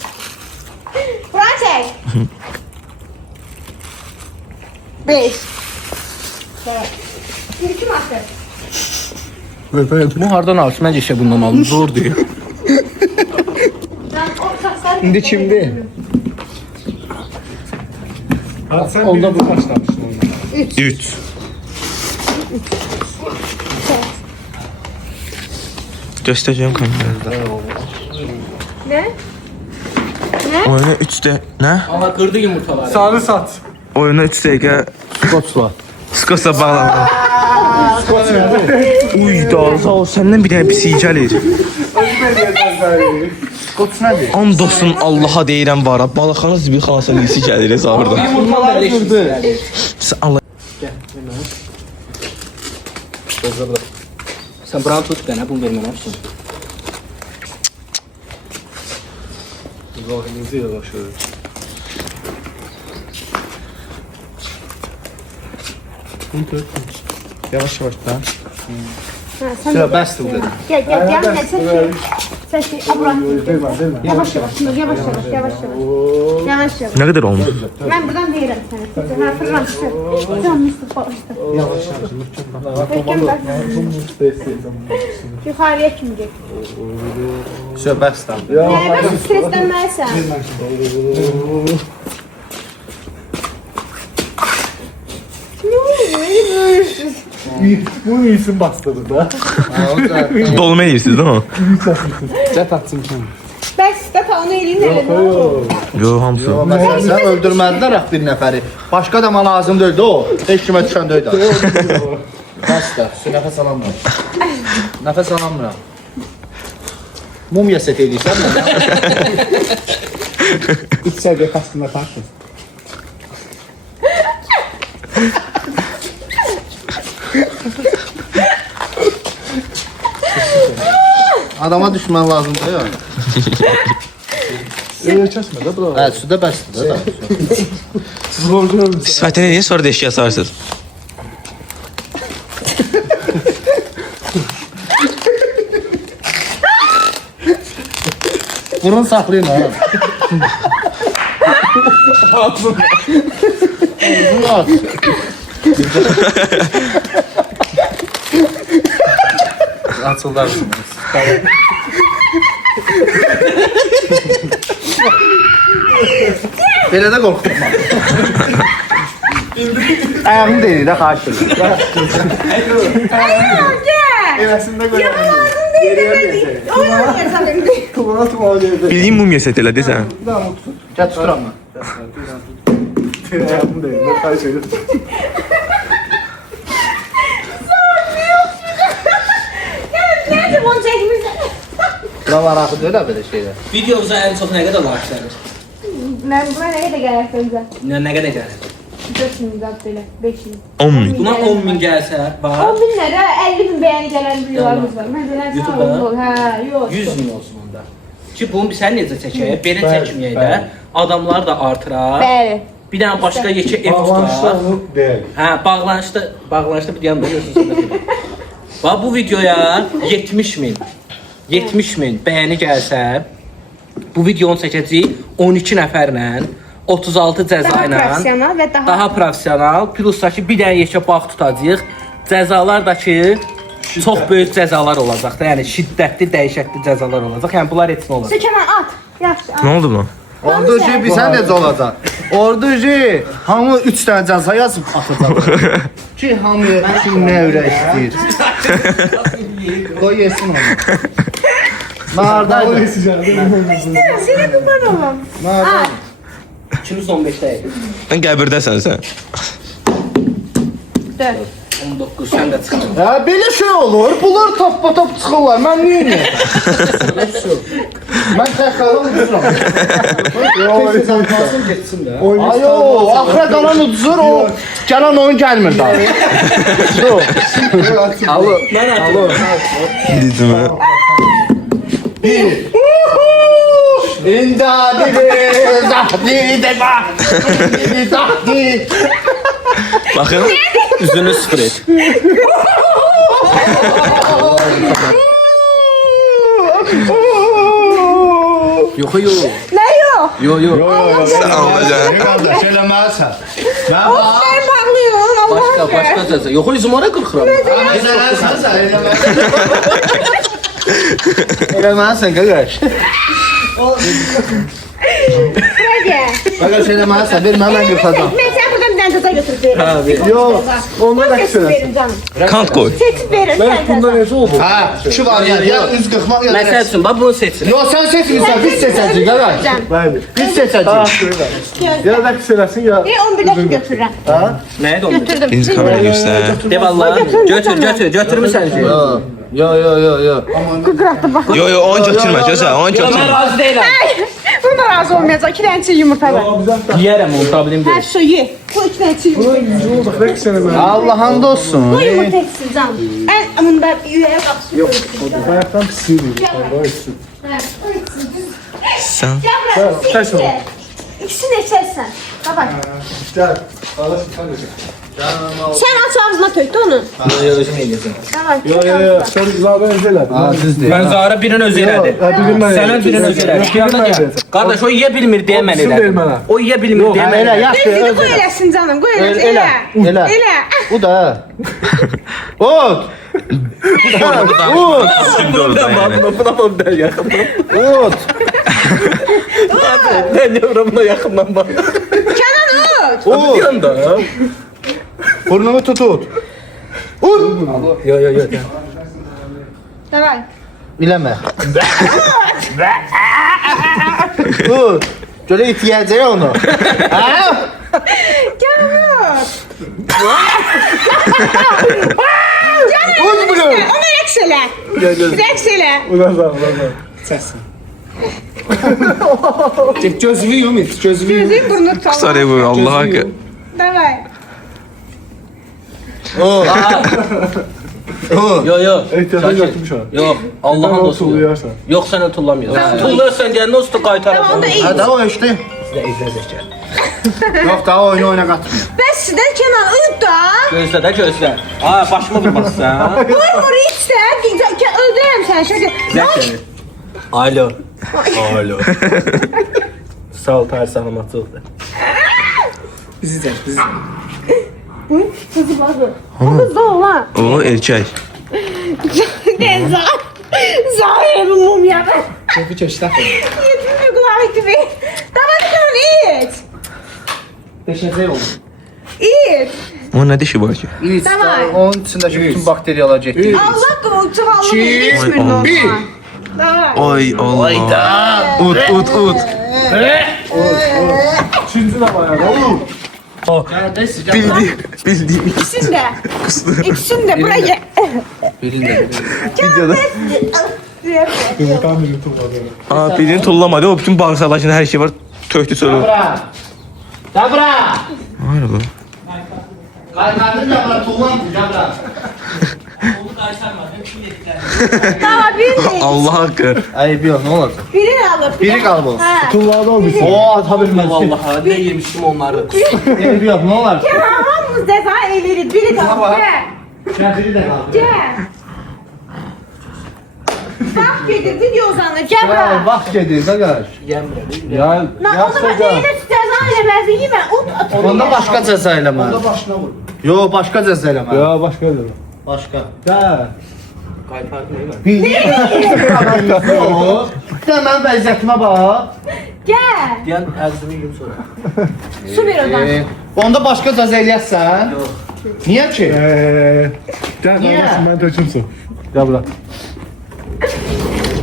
Kur'an çek. 5. Bir kim attı? Bebək. Bu hardan alır? Məncə işə bundan alır. Zor deyil. Ben o saçları... İndi kimdir? Onda bu başlamışsın ondan. 3. Göstərəcəm kamerada. Ne? Oyuna 3-də. Nə? Aha, qırdı yumurtaları. Sarı saç. Oyuna 3 dəqiqə Skoçla. skosa bağlandı. Uy da, sağ ol. Səndən bir dənə pis iyi gəlir. Skoç nədir? And olsun Allaha deyirəm var. Balaxanı zibil xanasının iyisi gəlir Zahırda. Yumurtaları qırdı. Sən Allah. Sən buranı tut dənə, bunu vermən olsun. Zahirinizi yavaşıyor. Yavaş yavaş da. Sen Sıra bəsdir bu qədər. Gel ne çek. Çek. Abla. Yavaş yavaş. Yavaş yavaş. Yavaş yavaş. Nə qədər olmuş? Ben buradan değilim sana. Ha fırlan çıkıyor. Tamam Mustafa işte. Yavaş yavaş. Peki bak. Yukarıya kim gel? Sıra bəsdir. Ben streslenmezsen. Bunun iyisini bastırdı da. Dolma eləyirsiniz değil mi? Cət atsın kim? Ben size ta onu eleyim elinde. Yo, hamısı. Məsələn, öldürmədilər axı bir nəfəri. Başqa da mənə lazım deyildi o. Heç kimə düşən deyildi. Bəsdir. Nəfəs alamıram. Nəfəs alamıram. Mumya set edirsən mən. 3 səviyyə kastında taşın. Adama düşmən lazımdır ya. Kəsmə də bura. Hə, suda bəsdir də. Siz borcunuz musunuz? Sifətini niyə sonra deşiyə sarsınız? Burun saxlayın ha. Ağzını aç. Açılarsınız. Belə də qorxutma. Ayağını deyir də xahiş edir. Evəsində qoyalım. Oynayacağım. Bildiyin mumya set elə desən. Gəl tuturam mən. Ayağımı deyil. Nə xahiş edir. Nerede bunu çekmişsin? Bura maraqlı deyil belə şeylər. Videomuza ən çox nə qədər like gəlir? Ben buna ne kadar gelirseniz? Nə qədər gəlir? 400 zat böyle, 500. 10 min. Buna 10 min gəlsə, 10 bax, bin lira, 50 bin beğeni gelen videolarımız var. Mesela sağ YouTube'da olun. Ha, yok. 100 min olsun onda. Ki bunu sən necə çəkək? Belə çəkməyək də. Adamlar da artırar. Bəli. Bir dənə başqa yekə ev Bağlanışda tutar. onu deyək. Hə, bağlanışda bir yanında görürsünüz. Bax bu videoya 70 min bəyəni gəlsə, bu videonu çəkəcəyik 12 nəfərlə, 36 cəza Daha ilə, profesyonel ve daha professional, plus da ki bir dənə yekə bağ tutacağıq. Cəzalar da ki çox böyük cəzalar olacaq da, yəni şiddətli, dəhşətli cəzalar olacaq. Yəni bunlar heç nə olacaq. Sökəmən at. Yaxşı. At. Nə oldu bu? Orducu bilsən necə olacaq? Orducu hamı 3 dənə cəza yazıb atacaq. Ki hamı kim nə ürək istəyir. Qoy yesin onu. Mağardaydı. Seni kurban olum. Mağardaydı. 215-də idi. Sən qəbirdəsən sən. 4. 19 sən də çıxdın. Ya belə şey olur. Bunlar top çıxırlar. Mən niyə niyə? Mən tək qalan uduzuram. Tək qalsın getsin də. Ayo, axıra qalan uduzur o. Gələn oyun gəlmir daha. Dur. Alo. Mən alo. Dedim mən. İmdadi zahdi de bak. Zahdi. Baxın. Üzünü sıfır et. Yox, yox. Ne yok? Yox, yox. Sən alacaksın. Qardaş eləməlisən. Mən Of ben bağlıyorum. Allah Başqa cəza. Yox, üzüm ora qırxıram. Eləməlisən qardaş. Buraya. Qardaş eləməlisən. Ver mən qırxacağam. Ben sen buradan bir tane ceza götürüp veririm. Yox, onda da Seçip küsələsin. verin canım. Kant qoy. Seçip verin. Mən sen bunda ceza. necə oldu? Ha, iki var ya. Ya üz qırxmaq ya. Məsəl üçün, bax bunu seçin. Yox, sən seçmirsən, biz seçəcəyik qardaş. Bəli. Biz seçəcəyik. Ya da küsələsin ya. 11'e götürürüm. Nəyə də oldu? Götürdüm. Birinci kameraya göstər. De vallahi. Götür. Götürmüsən ki. Yo. Kıkırattı bak. Yo, onu götürmə, gözəl, onu Yo, mən götürmə. razı deyiləm. Buna razı olmayacak. 2 tane çiğ yumurta var. Yiyərəm onu, problem Her deyil. şey ye. Bu 2 tane çiğ yumurta. Yox, və küsələmə. Allah hamd olsun. Bu yumurta etsin canım. En bunda yüğeye baksın. Yok. Bayaqdan pis idi. Onda etsin. Sən. Yavrum, İkisini içersen. Baba. Gəl. Qardaş, sən də gəl. Sen aç ağzına töktü onu. Yo, özüm eləyəcəm. Tamam. Yo, sən izahı özü elədi. Ha, düz deyil. Mən Zahra birinin özü elədi. Bugün mən Sənin birinin özü elədi. Bir yana gəl. Qardaş, o yeyə bilmir deyə mən Sil elədim. mənə. O yeyə bilmir deyə mən Elə elədim. yaxşı, Gözünü öz koy elə. eləsin canım. Koy eləsin. Elə. Elə. Elə. Bu da. Ot. Ot. Şimdi orada yəni. Buna bax bir yaxından. Ot. Mən deyirəm buna yaxından bax. Kenan uç. Ot. Yanda. Burnumu tutut. Ot. Yo. Davay. Biləmə. Ot. Görə itiyəcək onu. Ha? Kenan uç. Ot bunu. Onu reks elə. Reks elə. Ulan. Səsin. Gözünü yum it, gözünü yum. Gözün burnu tutalım. Sarı bu, Allah haqqı. Davay. Ot. Yo yo. Ehtiyata Şakir. yatmış o. Yok. Allah'ın Sen dostu. tullayarsan. Yok sen tullamıyorsun. Tullarsan deyəndə usta qaytarır. Tamam da iyi. Ha da o işte. Yok daha oyunu oyuna katmıyor. Bəs sizdən Kenan uyud da. Gözlə də gözlə. Ay başıma vurmazsan. Vur içsə, öldürürəm səni Şakir. Zəkir. Alo. Alo. Sağ ol Tahir salamatçılıqdır. Bizi çək, bizi. Bu kızı bazı. O kız da oğlan. O erkək. Deza. Zahir mumyadı. Kefi keçdi. Yetimli kulağı gibi. Tamam Kenan iç. Beşəcək olur. İç. O nə dişi var ki? İç. Tamam. Onun içindeki bütün bakteriyalar getdi. Allah kıvılcı halını içmir normal. Tamam. Ay Allah. Ut. Üçüncü də var ya. Bildi. İkisini de. İkisini de buraya. Videoda. Yumurtanın birini tulladı. Aa, birini tullamadı. O bütün bağırsaqlaşında hər şey var. Tökdü sonra. Dabra. Var bu. Kaymadın dabra tuğlan dabra. Tamam bir de. Allah haqqı. Ayıp yok ne olacak? Biri alıp. Biri kaldı o. Ha. Tulladı o bizi. O atabilmez. Vallahi ne yemişdim onları. Ayıp yok ne olur? Kenan hamımız ceza elleri. Biri kaldı. Gel. Sen biri de kaldı. Gel. Bak getir video uzanır. Gel bırak. Bak gedir kardeş. Yemirəm. Ya, Lan ya onu ben Sega. neyle ceza elemezsin. Yeme. Onda başka ceza eleme. Onda başına vur. Yo başka ceza eleme. Ya başka dedim. Başka. Ya. Qaytardım eyvə. Yok. Hemen vəziyyətimə bax. Gel. Deyən ərzimi yum sonra. Su ver oradan. Onda başka ceza eləyəsən? Yox. Niye ki? Gel Niye? kardeşim ben töküm su. Gel bırak.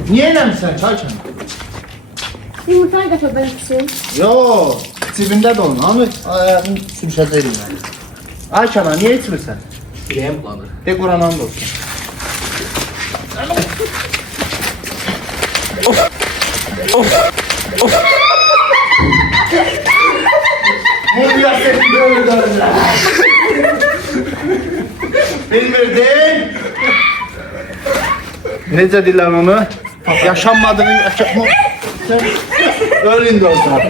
Niye eləmirsən çay içən? Yumurtayı kaç oradan içsin. Yo, cibində də onu. Ama ayağını sürüşəcək elimə. Ay Kənan, niye içmirsən? Ürəyim bulanır. De Quranan da olsun. Bu siyasetin böyle döndüler. Bilmirdin. Necə deyirlər onu? Yaşanmadığını yaşamaq. Ölün de olsun. Ama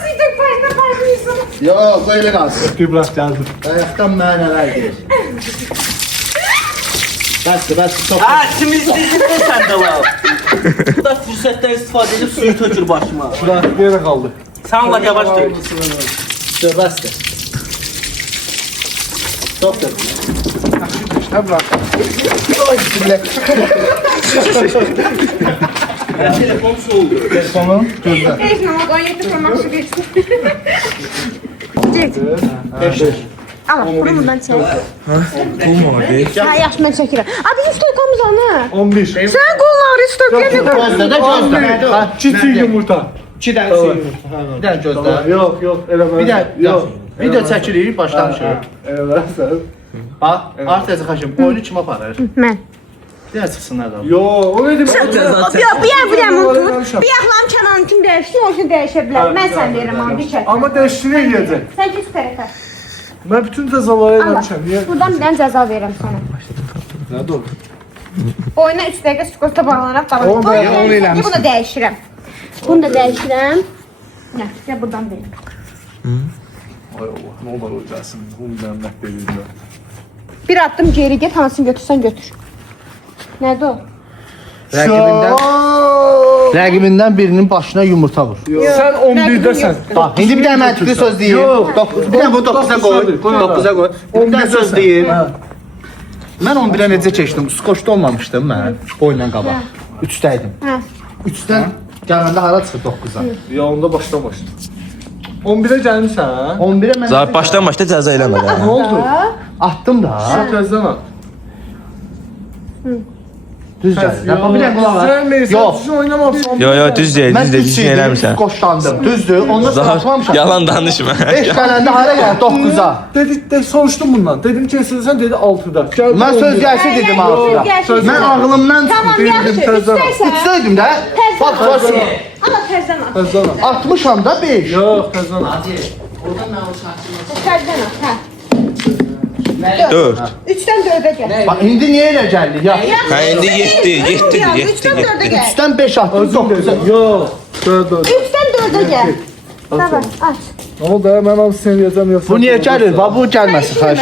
sıcak başta parlıyorsun. Yok, böyle kalsın. Bir bırak geldim. Ayaktan mənalar gelir. Bəsdir, çok. Simizsizlikdə səndə var. Bu da fürsətdən istifadə edib suyu tökür başıma. Bırak bir yere kaldı. Sən Allah yavaş dök. Bəsdir. Çok da. İşte bırak. Oy, bismillah. Telefon soğudu. Telefonun gözdə. Eş mama koy yeter parmak su geçsin. Git. Al bunu buradan çek. Ha yaş ben çekiyorum. Abi 100 dakikamız anı. 11. Sen kolları stökledin. Gözdə də gözdə. Ha, Çiçi yumurta. 2 dənə yumurta. Bir dənə gözdə. Yok elemez. Bir dənə. Yok. Video çəkirik, başlamışıq. Elemez sen. Bax, artıq xaşım, oyunu kim aparır? Ben. Bir dənə çıxsınlar da. Yo o ne demek? Yok bir yer bunu tut. Bir yaxlam Kenan'ın kim değişti, o için değişebilir. Ben sen veririm abi bir çek. Ama değiştiğine yiyecek. Sen git tarafa. Ben bütün cezaları Allah. yemişim. Niye? Buradan bir tane ceza veririm sana. Ne doğru? Oyuna 3 dakika skosta bağlanıp davam. Onu eləmişsin. Bunu da değiştirəm. Bunu da değiştirəm. Ne? Ya buradan verim. Ay Allah ne olur olacaksın. Bunu ben beklediğimde. Bir attım geri git, hansını götürsen götür. Nerede o? Rəqibindən birinin başına yumurta vur. Sen 11'desin. Bax, indi bir dənə məntiqli söz deyir. Yox. Bir dənə bunu 9-a qoy. 9-a qoy. Bir dənə söz deyir. Mən 11-ə necə keçdim? Skoçda olmamışdım mən. Oyundan qabaq. 3-dəydim. Ha. 3-dən gələndə hara çıxır 9-a? Ya onda başlamıştım. 11'e gelmişsən. 11-ə mən Zahir başdan başda cəza eləmədi. Ne oldu? atdım da. Sen tezden at. Düz gəlir. Bax, bir dənə qulaq Sen var. neyse Yox. sizin oynamazsın. Yo düz deyil, Mən düz deyil, 3 düz idim, eləmirsən. skoçlandım. Düzdür. Ondan sonra Zahir açmamışam. yalan danışma. 5 gələndə hara gəlir 9-a? Dedik soruştum bundan. Dedim ki sen dedi 6'da. Geldi Mən söz 11'de. gəlsə dedim Yox, 6-da. gəlsin. Mən ağlımdan Tamam çıxdım. yaxşı. tezden at. İstərsən. 3-dəydім də. Bax, Tezden. bax. Ama tezden at. Tezden at. 60-am da 5. Yok tezden at. Oradan mən o şarkını. Sərdən at, hə. 4. 3-dən 4-ə gəl. Bax indi niyə elə gəldi? Ya Hə indi 7, 3-dən 4-ə gəl. 3-dən 5 atdın 9. Yox. Dörd. 3-dən 4-ə gəl. Tamam, aç. Nə oldu? Mən hamısını eləyəcəm yoxsa. Bu niyə gəlir? Bax bu gəlməsin xahiş.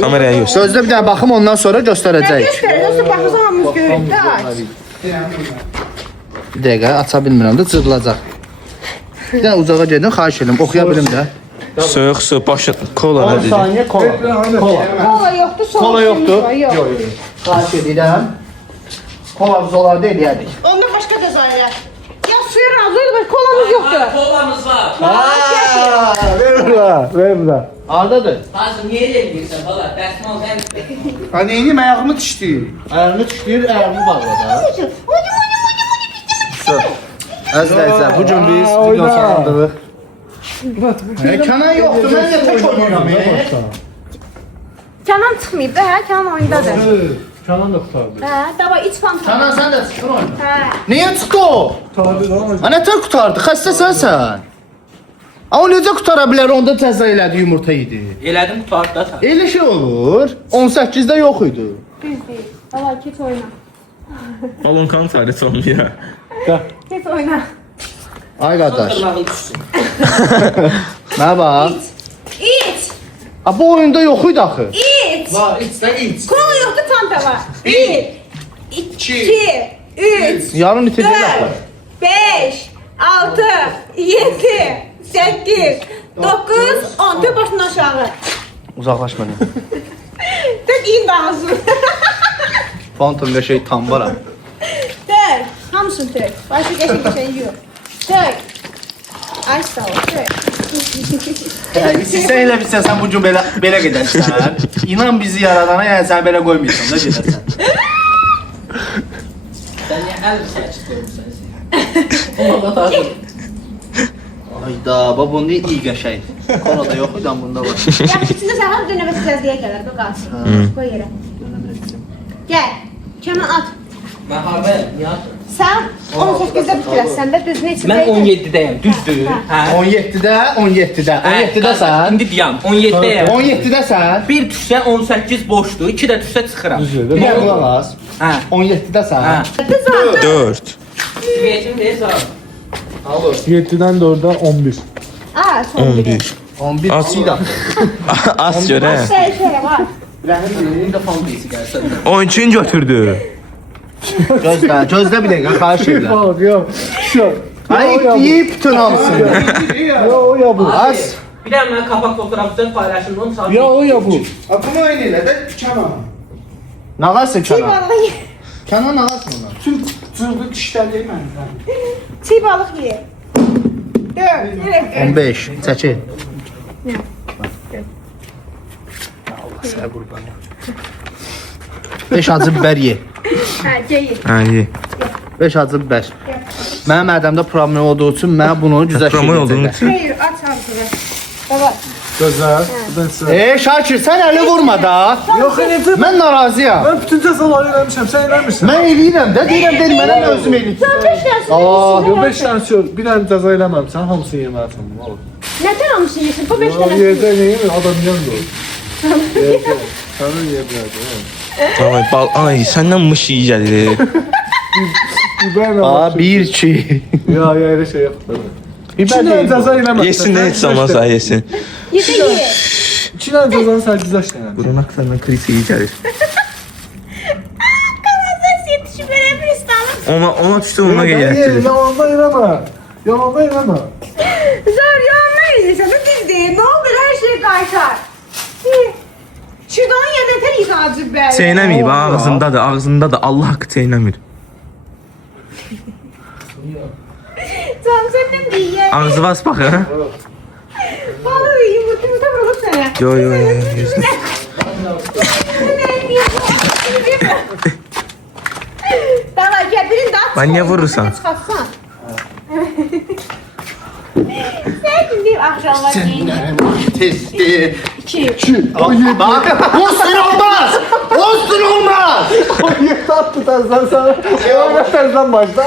Kameraya göster. Sözdə bir dənə baxım ondan sonra göstərəcəyik. Göstər, yoxsa baxırsan hamımız görürük də aç. Bir dəqiqə aça bilmirəm də cırılacaq. Bir dənə uzağa gedin, xahiş edirəm, oxuya bilim də. Soyuq su, başı kola 10 nədir? saniyə kola. Kola yoxdur, soğuk Kola yoxdur? suyumuz var, yox. Xahiş edirəm. Kola biz olarda eləyərik. Ondan başqa da zayırlar. Ya suya razı olma, kolamız yoxdur. Kolamız var. Ver bura. Hardadır? Hazır niyə elə eləyirsən bala? Dəsmal mən. Ha neyini ayağımı dişdi. Ayağını çıxdır, ayağını bağla da. Əzizlər, bu gün biz video çəkildıq. Kənan yoxdur, mən niyə tək oynayıram? Kənan çıxmayıb da, hə? Kənan oyundadır. Kanan da qutardı. Hə, davay iç fantasy. Kənan sən də çıxır oyna. Hə. Niyə çıxdı o? Qutardı ama. Ana tər qutardı, xəstəsən sən. O necə qutara bilər, onda cəza elədi, yumurta yedi. Elədim tutardı da. Elə şey olur. 18-də yox idi. Düzdür. Davay keç oyna. Balonkanın tarihçi olmuyor. Keç oyna. Ay qardaş, Tırnağın düşsün. mənə bax. İç. Bu oyunda yox idi axı. İç. Var içten iç. Kola yoxdur, fanta var. 1, 2, 3, Yarın itirəcək 4, axı. 5, 6, 7, 8, 9, 10. Tök başından aşağı. Uzaqlaş məndən. Tök in dağılsın. Phantom və şey tam var ha. Tök. Hamısını tök. Başka geçecek şey yok. Tök. Ay sağ ol. Tök. Sən elə bilsən sən bu gün belə gedərsən. İnan bizi yaradana, yəni sən belə qoymayırsan da gedərsən. Sən niyə hər bir şey açıq görmüsən? Ona da hazır. Ayda, bax bunda iyi qəşəngdir. Kolada yox idi, amma bunda var. Yaxşı, içində sağlam dönəmə təzliyə gələr. Bu qalsın. Qoy yerə. Gəl. Kenan at. Mən hardayım? Niyə atın? Sən 18-də bitirəsən də düz neçə? Mən 17-dəyəm, düzdür? Hə. 17-də, 17-də. 17-də sən. İndi deyəm, 17-dəyəm. 17-də sən. Bir düşsə 18 boşdur, 2 də düşsə çıxıram. Bir də qulaq as. Hə. 17-də sən. Hə. 4. Sivetim deyil sağ. 7'den 4'e 11. Aa, son 11. 11 Az. çiğ də. Az görə. Şöyle var. Bir də fantezi gəlsən. Oyunçun götürdü. Gözlə bir dəqiqə, xahiş edirəm. Bak yok. Yok. Ay, deyib bütün hamısını. Ya o ya bu. Az. Bir də mən kapak fotoğrafçılar paylaşım onu sağ. Ya o ya bu. Ha bunu oynayla da Kenan. Nağarsın Çiğ Kenan. balığı ye. Kenan nağarsın ondan. Tüm tırdı dişleri ben. Çiğ balık ye. Dört. Evet. 15, çəkil. Allah sənə qurban. 5 acı biber ye. Ha, geyin. Ay. 5 acı biber. Mənim mədəmdə problem olduğu üçün mən bunu güzel şey Problem olduğunu edəcəklər. Hayır, aç ağzını. Baba. Gözler. Ben size. Şakir sən əli vurma da. Yok eləyəcəm. Mən narazıyam. Ben bütün cezaları eləmişəm. Sen eləmişsin. Mən eləyirəm də, deyirəm vermənəm özüm eləyirəm. Sen beş dersin. Aa, Yok 5 tane sor. Bir tane ceza eləməmsən. Hamısını yeməlisən bunu. Olur. Neden almışsın yesin? Bu beş Ya tane. yerde neyim? Adam yanıyor. Yerde. Sana yerde. Ay, ay səndən mış iyi gəlir. Biber ne Aa, var? 1 2. Ya öyle şey yapma. Biber İki tane deyil. ceza eləməmsən. Yesin də heç olmaz ay yesin. Yedi ye. 2 tane cezanı sadece zaşlayın. Burun aktarından Chris iyi gəlir. Kanaldan yetişip böyle bir istanım. Ona düşdü ona Hayır, gəlir. yalandan eləmə. Yalandan eləmə. Zor yanına yediysen de dizdi. Ne olur her şey kaytar. Şuradan yemeter ikacı be. Çeynəməyib, ağzındadır, ağzındadır. Allah haqqı çeynəmir. Tamam sen de ye. Ağzı bas bax, hə? Vallahi yumurta vurulur sana. Yo yo yo. Tamam gel birini daha Ben niye vurursan? Çıkartsan. Sen şimdi akşamlar yiyin. Testi. 2. Bak, olsun olmaz. Olsun olmaz. Niye tatlı tarzdan sana? Yavaş tarzdan başla.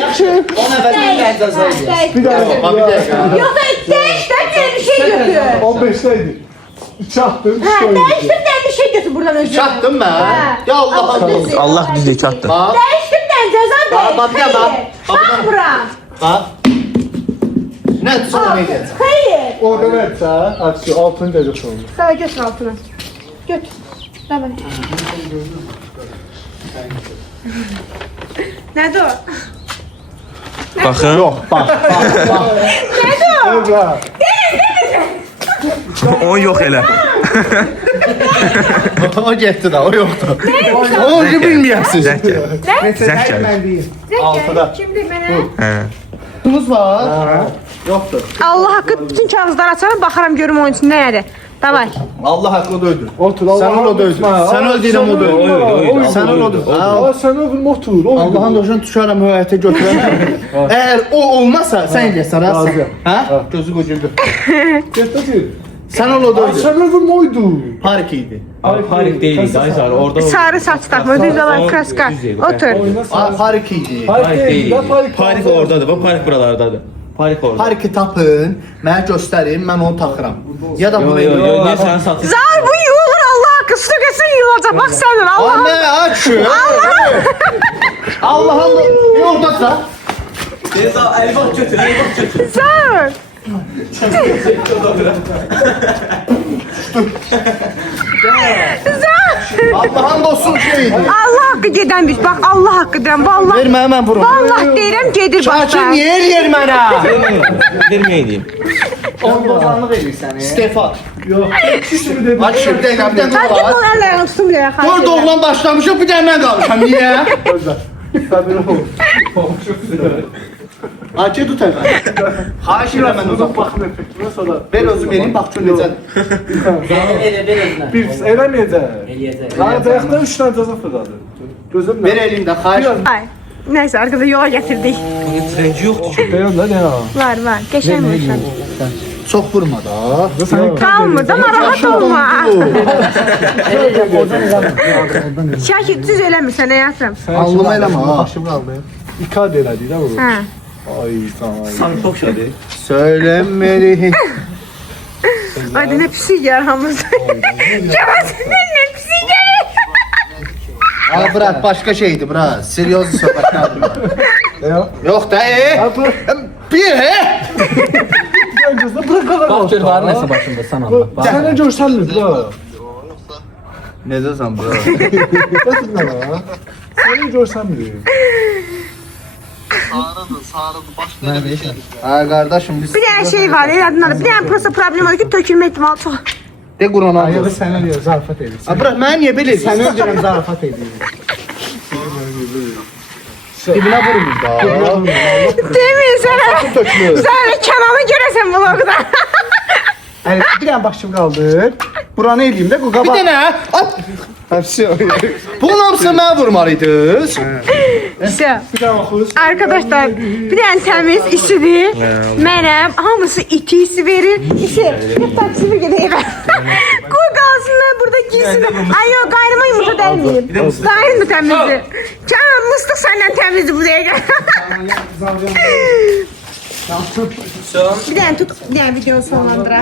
Yaxşı. O nəfəsin icazə edir. Bir daha. Bax bir dəqiqə. Yoxsa dəyişdən bir şey götür. 15'teydi. 2 attım, 3 Hə, oyuncu. dəyişdən bir şey götür buradan özünə. Çatdım mən. Ya Allah'ım. Allah düzü çatdı. Bax. Dəyişdən cəza Bax, bax, bir deyil. bax. Bax bura. Bax. Nə sonra nə edəcəm? Xeyr. Orada versə, aksi 6-cı derece sorumlu. Sana götür altına. Götür. Tamam. Nədir o? Baxın. Evra. O yox elə. O getdi da, o yoxdur. O bilməyəsiniz. Zəng gəl. Zəng gəl. Altıda. Kimdir mənə? Hə. Tuz var. Yoktur. Allah haqqı bütün kağızları açarım, baxaram görüm onun için nədir. Davay. Allah haqqı döydür. Otur. Sen onu döydün. Sen öldüğünü o döydün. Sen onu döydün. Aa, sen öldün otur. Allah'ın doğuşuna düşərəm höyətə götürəm. Eğer o olmasa sen gelsin razı. Razıyam. Ha? Gözü gocurdu. Getdir. Sen onu döydün. Sen öldün oydu. Parik idi. Parik deyil, dayı orada. Sarı saç takma, düz olan kraska. Otur. Parik idi. Parik değil. Parik oradadır, bax Parik buralardadır. Parik orada. Pariki tapın, mənə göstərin, mən onu taxıram. Ya da bunu Yo, edin. niyə sən satırsan? Zar bu yuyulur Allah haqqı, su kesin yuyulacaq. Bak sen Allah. Anne aç. Allah'ın yolda da. Elbaq götür, elbaq götür. Zar. Allah'ın dostum şeydi. Allah haqqı gedən bir. Bak Allah haqqı deyirəm. Vallahi. Ver mənə vurum. Vallahi deyirəm gedir bak. Şakir niye eləyir mənə? Verməyəydim. Onbazanlıq eləyir səni. Stefan. Yok. Şimdi dedim. Aç şimdi bir Hadi dənə bu ellərini tutsun bile ya. Dörd oğlan başlamışıq, bir dənə mən qalmışam. Niyə? Sabır ol. Acı tut əvvəl. Xahiş edirəm mən uzaq bax. Bakın efektine sonra. Ver özüm vereyim, bax gör necədir. Bir elemeyecek. Daha bayakta 3 tane ceza fırladı. Gözüm Ver elim də, xahiş edirəm. Ay. Neyse arkada yola getirdik. Trenci yoxdur ki. Beyan da ne ya? Var. Geçen vursan. Çox vurma da. Kalmır da narahat olma. Şakir düz eləmirsən həyatım. Alnıma eləmə ha. Başım kaldı. İkad elədi də bu. Hə. Ay tamam. Sarı çok şadı. Söyləməli. Hadi ne pisi gel hamımız. Cevazından ne pisi gel. Ha bırak, başqa şeydi bırak. Seryoz söhbətlər. Ne ya? Yox da Bir Öncesinde bırak Bax gör var nəsə başında sən Allah. Sen ne görsenli bura? Necəsən bura? Nasıl ne var? Sen ne görsenli? Ha qardaşım biz Bir tane şey var ya, bir tane prosta problem var ki tökülme ihtimali çok. de Qurana Ya da alır. sen ne zarafat edirsin? Ha bırak, mən niyə belə Sen edirsən? önceden zarafat edirsin. Dibinə vurmuş da. Değil mi sana? Tökülür. Sana Kenan'ı göresen vlogda. Yani bir tane başım kaldı. Buranı eleyim de bu Bir kabak. dənə at. Hepsi Bunun hamısı mənə vurmalıydınız. İşte. bir tane okuruz. Arkadaşlar bir tane temiz işidir. Menem hamısı iki işi verir. İşte bir taksimi gideyim ben. Koy kalsınlar burada giysinler. Ay yok gayrıma yumurta değmeyeyim. Gayrı mı temizdi? Canım mıstık senden temizdi buraya gel. Bir tane tut, bir tane videonu sonlandıra.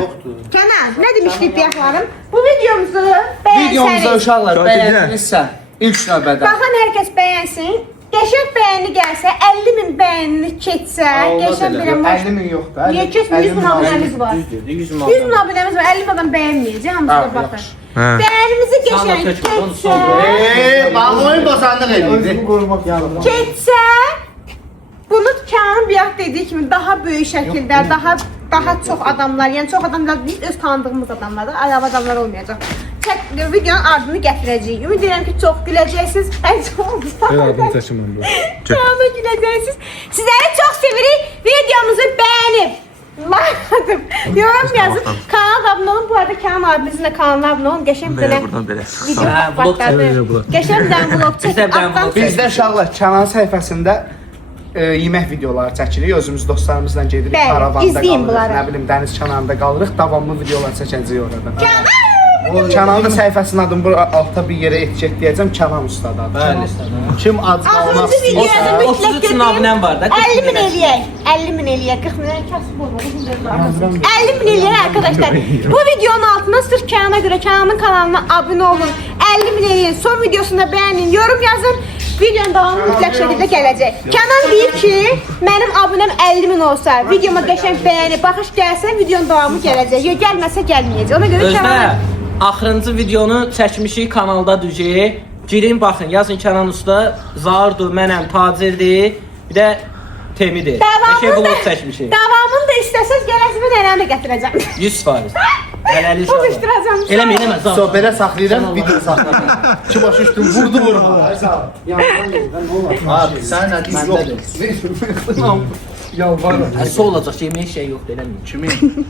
Kenan ne demiştik diyaklarım? Bu videomuzu Videomuza beğenseniz. uşaqlar bəyəndinizsə ilk növbədə. Baxın herkes beğensin. Qəşəng bəyəni gəlsə, 50.000 bəyənini keçsə, qəşəng bir 50.000 yox da. Niyə keçmir? 100 min abunəmiz var. 100 min abunəmiz var, 50 adam bəyənməyəcək, hamısı da baxır. Bəyənimizi qəşəng keçsə, Bax oyun bozandıq eləyir. Özümü korumak yani. keçsə, bunu Kənan Biyaq dediyi kimi daha böyük şəkildə, daha çox adamlar, yəni çox adamlar biz öz tanıdığımız adamlardır, əlavə adamlar olmayacaq. Videonun ardını gətirəcəyik. Ümid edirəm ki, çox güləcəksiniz. Ən çox Adını seçimim bu. Canlı güləcəksiniz. Sizləri çox sevirik. Videomuzu bəyənib, like atıp, yorum yazıp, kanala abunə olun. Bu arada Kənan abimizin də kanalına abunə olun. Qəşəng bir dənə Buradan belə. video vlog patladı. Qəşəng bir dənə vlog çəkib, Bizdə bir dənə altdan vlog Biz də uşaqlar Kənan səhifəsində yemək videoları çəkirik. Özümüz dostlarımızla gedirik, Bəli, karavanda izləyin qalırıq, bunları. nə bilim dəniz kənarında qalırıq, davamlı videolar çəkəcəyik orada. Kənan! Kənanın da səhifəsinin adını bura alta bir yerə etiketləyəcəm. Kənan ustadadır. Bəli. Kim ac qalmaz. Axırıncı videoda mütləq 33 abunəm var da. 50 min eləyək. 50 min eləyək. 40 min kasıb olmadı. 50 min eləyək arkadaşlar. Bu videonun altına sırf Kənana görə Kənanın kanalına abunə olun. 50 min eləyin. Son videosunda bəyənin, yorum yazın. Videonun davamı mütləq şəkildə gələcək. Kənan deyir ki, mənim abunəm 50 min olsa, videoma qəşəng bəyəni, baxış gəlsə, videonun davamı gələcək. Yox, gəlməsə gəlməyəcək. Ona görə Özdə Kənan axırıncı videonu çəkmişik kanalda düzey. Girin baxın, yazın Kənan usta, Zaurdur, mənəm, Tacirdir, bir də Temidir. Neşə vlog çəkmişik. davamını da istəsəz gələsimi nənəni də gətirəcəm. 100%. Hələli inşallah. Buluşturacağım. Eləmə, eləmə, So Zaur. belə saxlayıram, video saxlayıram. İki başı üstü vurdu vurma. Abi sən nə məndədir. Yalvarırım. Əsə olacaq, yeməyə şey yoxdur, eləməyim. Kimin?